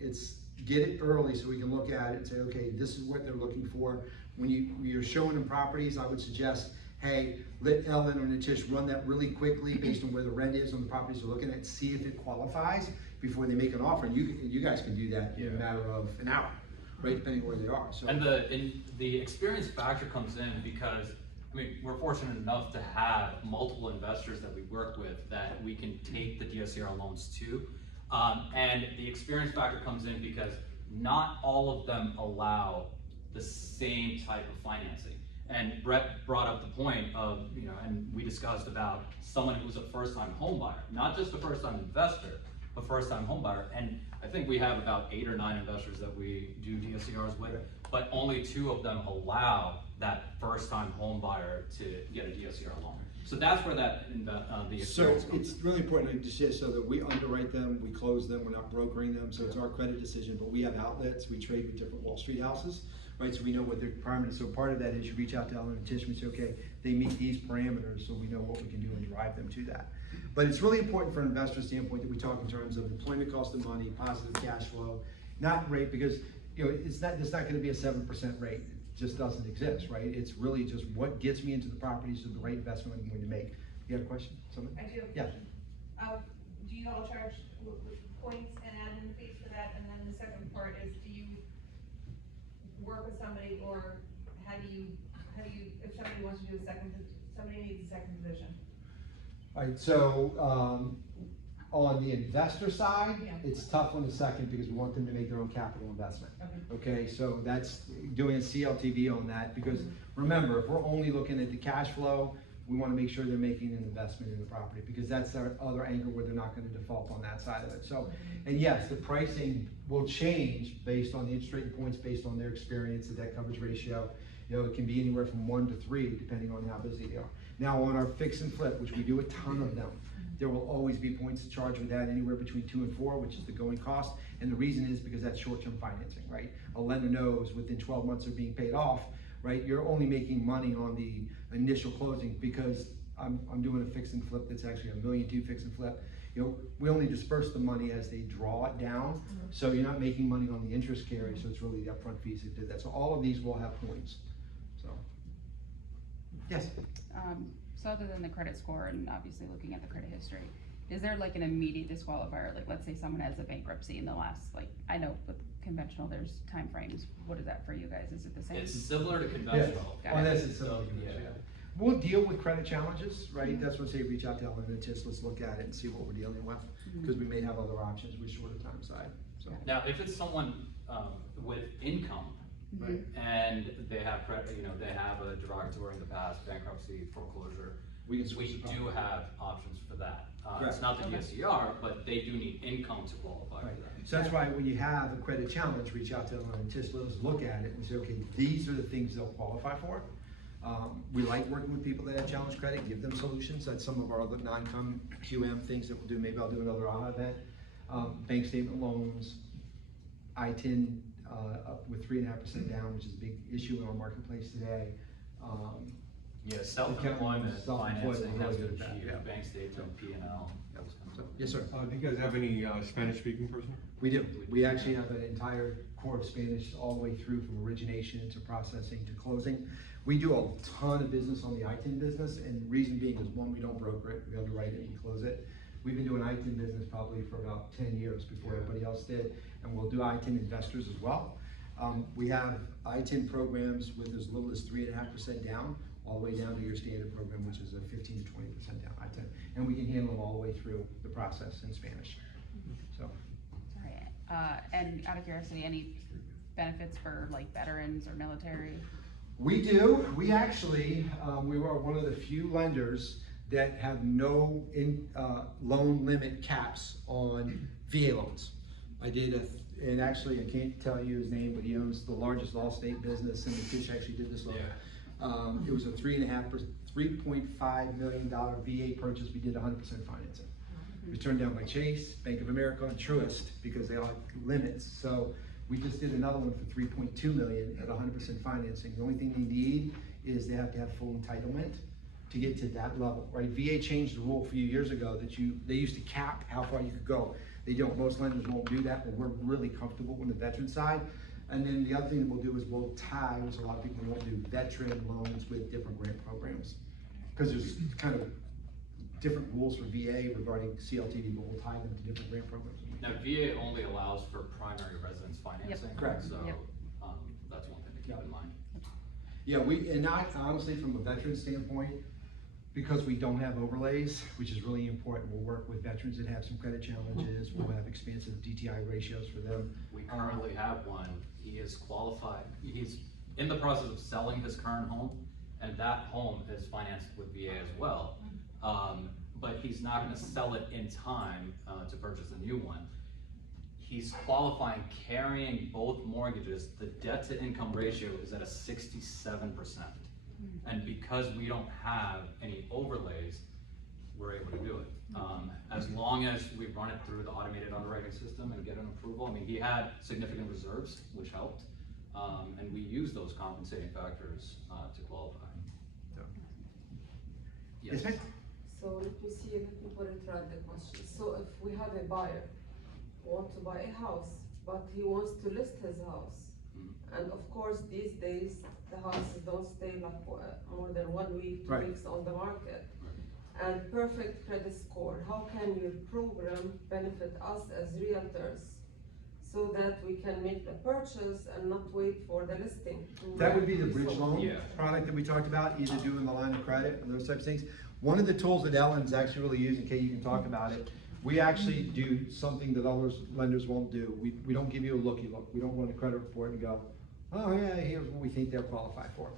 it's get it early so we can look at it and say, okay, this is what they're looking for. When you're showing them properties, I would suggest, hey, let Ellen or Natish run that really quickly based on where the rent is on the properties they're looking at, see if it qualifies before they make an offer. And you guys can do that in a matter of an hour, right, depending on where they are. So. And the experience factor comes in because, we're fortunate enough to have multiple investors that we work with that we can take the DSCR loans to. And the experience factor comes in because not all of them allow the same type of financing. And Brett brought up the point of, and we discussed about someone who's a first-time home buyer, not just a first-time investor, but first-time home buyer. And I think we have about 8 or 9 investors that we do DSCRs with, but only 2 of them allow that first-time home buyer to get a DSCR loan. So that's where the So experience comes it's in. really important to say so that we underwrite them, we close them, we're not brokering them, so it's our credit decision, but we have outlets, we trade with different Wall Street houses, right? So we know what their requirement is. So part of that is you reach out to Ellen and Tish and we say, okay, they meet these parameters, so we know what we can do and drive them to that. But it's really important from an investor standpoint that we talk in terms of deployment cost of money, positive cash flow, not rate, because it's not gonna be a 7% rate. It just doesn't exist, right? It's really just what gets me into the properties of the right investment I'm going to make. You have a question? Something? I do have a Yeah. question. Do you all charge points and admin fees for that? And then the second part is, do you work with somebody, or how do you, if somebody wants to do somebody needs a second position? All right, so, on the investor side, Yeah. it's tough on the second because we want them to make their own capital investment. Okay. Okay, so that's doing a CLTV on that, because remember, if we're only looking at the cash flow, we wanna make sure they're making an investment in the property, because that's our other angle where they're not gonna default on that side of it. So, and yes, the pricing will change based on the interest rate and points, based on their experience, the debt coverage ratio. It can be anywhere from 1 to 3, depending on how busy they are. Now, on our fix and flip, which we do a ton of them, there will always be points to charge with that, anywhere between 2 and 4, which is the going cost. And the reason is because that's short-term financing, right? A lender knows within 12 months of being paid off, right? You're only making money on the initial closing, because I'm doing a fix and flip that's actually $1.2 million fix and flip. We only disperse the money as they draw it down, so you're not making money on the interest carry, so it's really the upfront fees that do that. So all of these will have points, so. Yes? So other than the credit score and obviously looking at the credit history, is there like an immediate disqualifier? Like, let's say someone has a bankruptcy in the last, like, I know with conventional, there's timeframes. What is that for you guys? Is it the same? It's similar to conventional. Got On it. this, it's So, something, yeah. yeah. We'll deal with credit challenges, right? That's what I say, reach out to Ellen and Tish, let's look at it and see what we're dealing with, because we may have other options with shorter time side, so. Now, if it's someone with income, Right. and they have credit, they have a derogatory in the past, bankruptcy, foreclosure, We can we switch the do property. have options for that. Correct. It's not the DSCR, but they do need income to qualify Right. for that. So that's why when you have a credit challenge, reach out to Ellen and Tish, let us look at it and say, okay, these are the things they'll qualify for. We like working with people that have challenge credit, give them solutions. That's some of our other non-com QM things that we'll do. Maybe I'll do another AHA event. Bank statement loans, ITIN, up with 3.5% down, which is a big issue in our marketplace today. Yeah, self-employment Self-employment, financing we're has really to good at that, achieve yeah. bank statement, P&L. So, yes, sir. Do you guys have any Spanish-speaking person? We do. We actually have an entire core of Spanish all the way through, from origination to processing to closing. We do a ton of business on the ITIN business, and the reason being is, one, we don't broker it, we underwrite it, we close it. We've been doing ITIN business probably for about 10 years before everybody else did, and we'll do ITIN investors as well. We have ITIN programs with as little as 3.5% down, all the way down to your standard program, which is a 15 to 20% down ITIN. And we can handle them all the way through the process in Spanish, so. Sorry, and out of curiosity, any benefits for like veterans or military? We do. We actually, we were one of the few lenders that have no loan limit caps on VA loans. I did and actually I can't tell you his name, but he owns the largest Allstate business, and the Tish actually did this loan. It was a $3.5 million VA purchase. We did 100% financing. It was turned down by Chase, Bank of America, and Truist, because they all have limits. So we just did another one for $3.2 million at 100% financing. The only thing they need is they have to have full entitlement to get to that level, right? VA changed the rule a few years ago that they used to cap how far you could go. They don't, most lenders won't do that, but we're really comfortable on the veteran side. And then the other thing that we'll do is we'll tie, which a lot of people won't do, veteran loans with different grant programs. Because there's kind of different rules for VA regarding CLTV, but we'll tie them to different grant programs. Now, VA only allows for primary residence financing. Correct. So, Yep. that's one thing to keep in mind. Yeah, honestly, from a veteran standpoint, because we don't have overlays, which is really important, we'll work with veterans that have some credit challenges, we'll have expansive DTI ratios for them. We currently have one. He is qualified. He's in the process of selling his current home, and that home is financed with VA as well. But he's not gonna sell it in time to purchase a new one. He's qualifying, carrying both mortgages. The debt to income ratio is at a 67%. And because we don't have any overlays, we're able to do it. As long as we run it through the automated underwriting system and get an approval. I mean, he had significant reserves, which helped. and we use those compensating factors to qualify. Yes, ma'am? So let me see, let me put it right, the question. So if we have a buyer who wants to buy a house, but he wants to list his house. And of course, these days, the houses don't stay like more than 1 week, 2 Right. weeks on the market. And perfect credit score, how can your program benefit us as realtors so that we can make the purchase and not wait for the listing? That would be the bridge So- loan Yeah. product that we talked about, either doing the line of credit and those types of things. One of the tools that Ellen's actually really using, Kate, you can talk about it. We actually do something that other lenders won't do. We don't give you a looky look. We don't run a credit report and go, oh yeah, here's what we think they'll qualify for.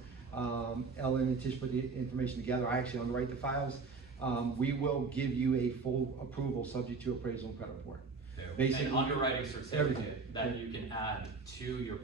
Ellen and Tish put the information together. I actually underwrite the files. We will give you a full approval subject to appraisal and credit report. Basically, An underwriting certificate everything. that you can add to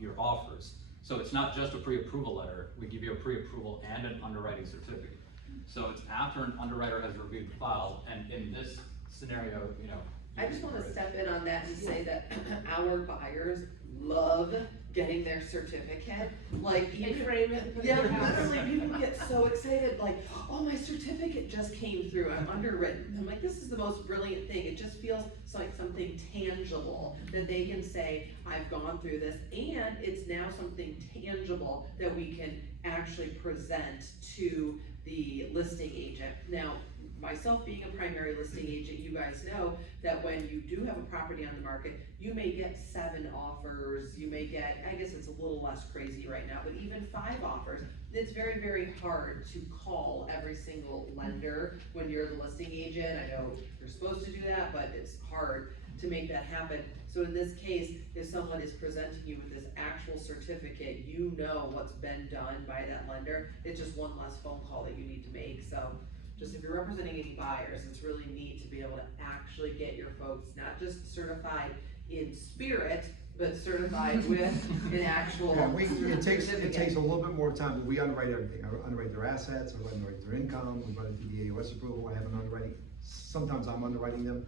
your offers. So it's not just a pre-approval letter, we give you a pre-approval and an underwriting certificate. So it's after an underwriter has reviewed the file, and in this scenario, you know. I just wanna step in on that and say that our buyers love getting their certificate, like They even. frame it, put it Yeah, in your house. literally, people get so excited, like, oh, my certificate just came through, I'm underwritten. I'm like, this is the most brilliant thing, it just feels like something tangible, that they can say, I've gone through this, and it's now something tangible that we can actually present to the listing agent. Now, myself being a primary listing agent, you guys know that when you do have a property on the market, you may get 7 offers, you may get, I guess it's a little less crazy right now, but even 5 offers. It's very, very hard to call every single lender when you're the listing agent. I know you're supposed to do that, but it's hard to make that happen. So in this case, if someone is presenting you with this actual certificate, you know what's been done by that lender. It's just one less phone call that you need to make. So just if you're representing any buyers, it's really neat to be able to actually get your folks not just certified in spirit, but certified with an actual Yeah, it takes certificate. a little bit more time, but we underwrite everything. I underwrite their assets, I underwrite their income, we run it through the AOS approval, I have an underwriting, sometimes I'm underwriting them.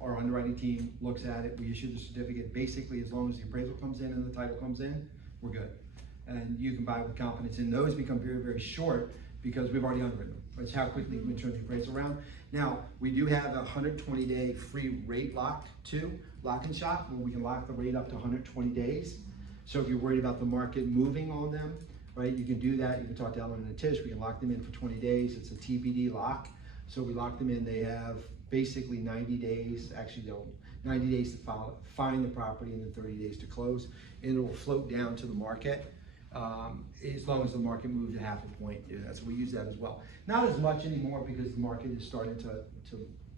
Our underwriting team looks at it, we issue the certificate, basically as long as the appraisal comes in and the title comes in, we're good. And you can buy with confidence, and those become very, very short because we've already underwritten them. That's how quickly we turn the appraisal around. Now, we do have a 120-day free rate lock too, lock and shop, where we can lock the rate up to 120 days. So if you're worried about the market moving on them, right, you can do that. You can talk to Ellen and Tish, we can lock them in for 20 days. It's a TBD lock. So we lock them in, they have basically 90 days, actually they'll 90 days to find the property and then 30 days to close. And it'll float down to the market. As long as the market moves a half a point, that's we use that as well. Not as much anymore because the market is starting to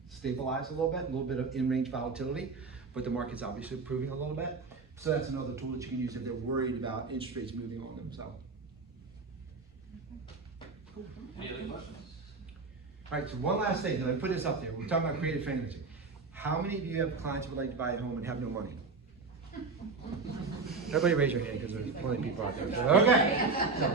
stabilize a little bit of in-range volatility, but the market's obviously improving a little bit. So that's another tool that you can use if they're worried about interest rates moving on them. So, Any other questions? all right. So one last thing, and I put this up there. We're talking about creative financing. How many of you have clients who would like to buy a home and have no money? Everybody raise your hand because there's plenty of people out there. So, okay. So,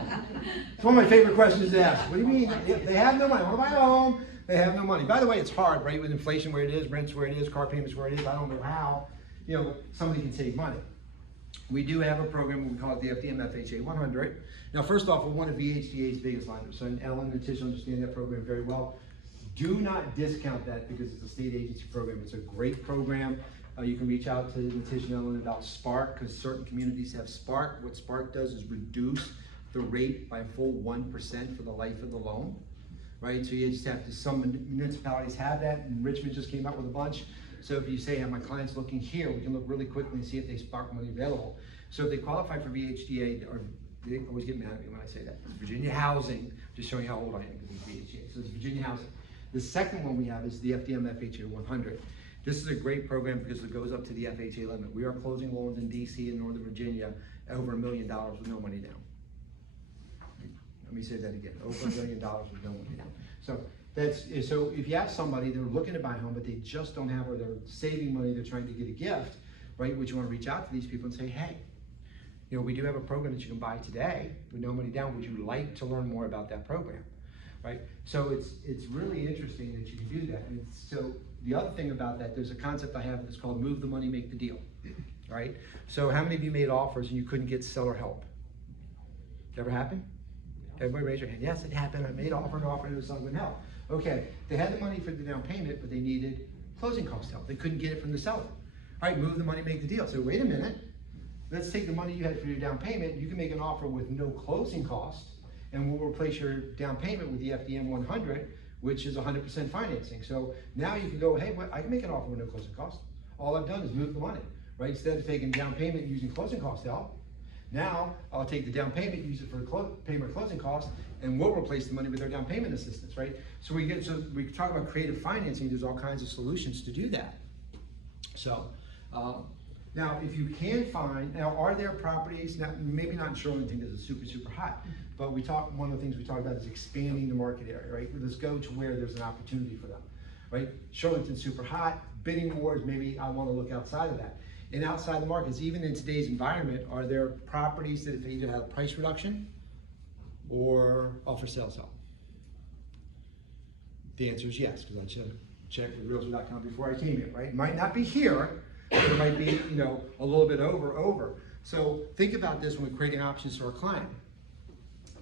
it's one of my favorite questions to ask. What do you mean? If they have no money, I want to buy a home, they have no money. By the way, it's hard, right? With inflation where it is, rents where it is, car payments where it is. I don't know how, somebody can save money. We do have a program, we call it the FDM FHA 100. Now, first off, we're one of VHDA's biggest lenders. So Ellen and Tish understand that program very well. Do not discount that because it's a state agency program. It's a great program. You can reach out to Nitish and Ellen about Spark because certain communities have Spark. What Spark does is reduce the rate by a full 1% for the life of the loan, right? So you just have to, some municipalities have that, and Richmond just came out with a bunch. So if you say, have my clients looking here, we can look really quickly and see if they Spark money available. So if they qualify for VHDA, or they always get mad at me when I say that, it's Virginia Housing, just showing how old I am because it's VHDA. So it's Virginia Housing. The second one we have is the FDM FHA 100. This is a great program because it goes up to the FHA limit. We are closing loans in DC and Northern Virginia at over $1 million with no money down. Let me say that again, over $1 million with no money down. So so if you have somebody, they're looking to buy a home, but they just don't have, or they're saving money, they're trying to get a gift, right? Which you want to reach out to these people and say, hey, we do have a program that you can buy today with no money down. Would you like to learn more about that program, right? So it's really interesting that you can do that. And so the other thing about that, there's a concept I have that's called move the money, make the deal. all right? So how many of you made offers and you couldn't get seller help? Ever happen? Everybody raise your hand. Yes, it happened. I made offer and offer and the seller wouldn't help. Okay, they had the money for the down payment, but they needed closing cost help. They couldn't get it from the seller. All right, move the money, make the deal. So wait a minute. Let's take the money you had for your down payment. You can make an offer with no closing cost, and we'll replace your down payment with the FDM 100, which is 100% financing. So now you can go, hey, I can make an offer with no closing cost. All I've done is move the money, right? Instead of taking down payment using closing cost help, now I'll take the down payment, use it for payment closing cost, and we'll replace the money with our down payment assistance, right? So we talk about creative financing. There's all kinds of solutions to do that. So now, if you can find, now are there properties, now maybe not in Arlington because it's super, super hot, but one of the things we talked about is expanding the market area, right? Let's go to where there's an opportunity for them, right? Arlington's super hot, bidding wars, maybe I want to look outside of that. And outside the markets, even in today's environment, are there properties that either have price reduction or offer sales help? The answer is yes, because I checked with Realtor.com before I came here, right? It might not be here, but it might be, a little bit over. So think about this when we're creating options for a client.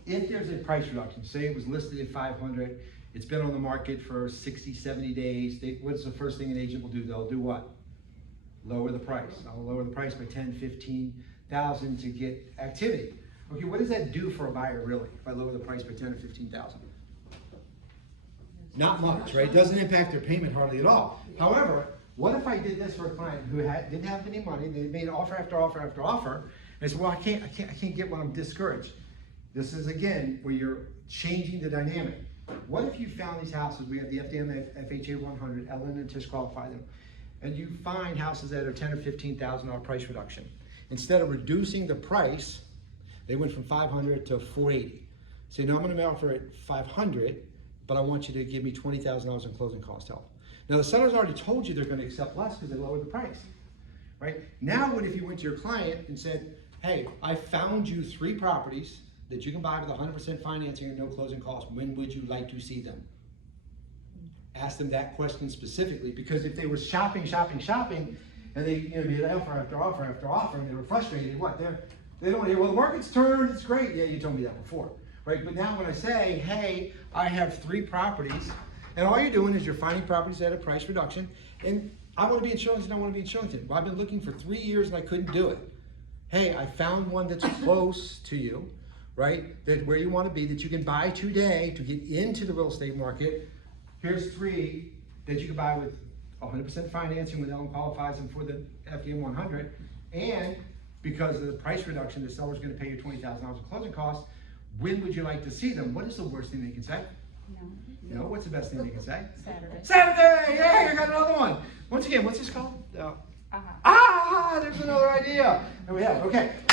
If there's a price reduction, say it was listed at 500, it's been on the market for 60, 70 days, what's the first thing an agent will do? They'll do what? Lower the price. I'll lower the price by 10, 15,000 to get activity. Okay, what does that do for a buyer really, if I lower the price by 10 or 15,000? Not much, right? It doesn't impact their payment hardly at all. However, what if I did this for a client who didn't have any money, they made offer after offer after offer, and I said, well, I can't get one, I'm discouraged. This is again where you're changing the dynamic. What if you found these houses, we have the FDM FHA 100, Ellen and Tish qualify them, and you find houses that are $10,000 or $15,000 price reduction. Instead of reducing the price, they went from 500 to 480. Say, no, I'm gonna offer it 500, but I want you to give me $20,000 in closing cost help. Now the seller's already told you they're gonna accept less because they lowered the price, right? Now what if you went to your client and said, hey, I found you 3 properties that you can buy with 100% financing and no closing costs. When would you like to see them? Ask them that question specifically, because if they were shopping, and they made offer after offer after offer, and they were frustrated, they don't hear, well, the market's turned, it's great. Yeah, you told me that before, right? But now when I say, hey, I have 3 properties, and all you're doing is you're finding properties at a price reduction, and I want to be in Arlington, I want to be in Arlington. Well, I've been looking for 3 years and I couldn't do it. Hey, I found one that's close to you, right? That where you want to be, that you can buy today to get into the real estate market. Here's 3 that you can buy with 100% financing when Ellen qualifies them for the FDM 100. And because of the price reduction, the seller's going to pay you $20,000 in closing costs. When would you like to see them? What is the worst thing they can say? No. What's the best thing they can say? Saturday! Yay, I got another one. Once again, what's this called? There's another idea. And we have, okay.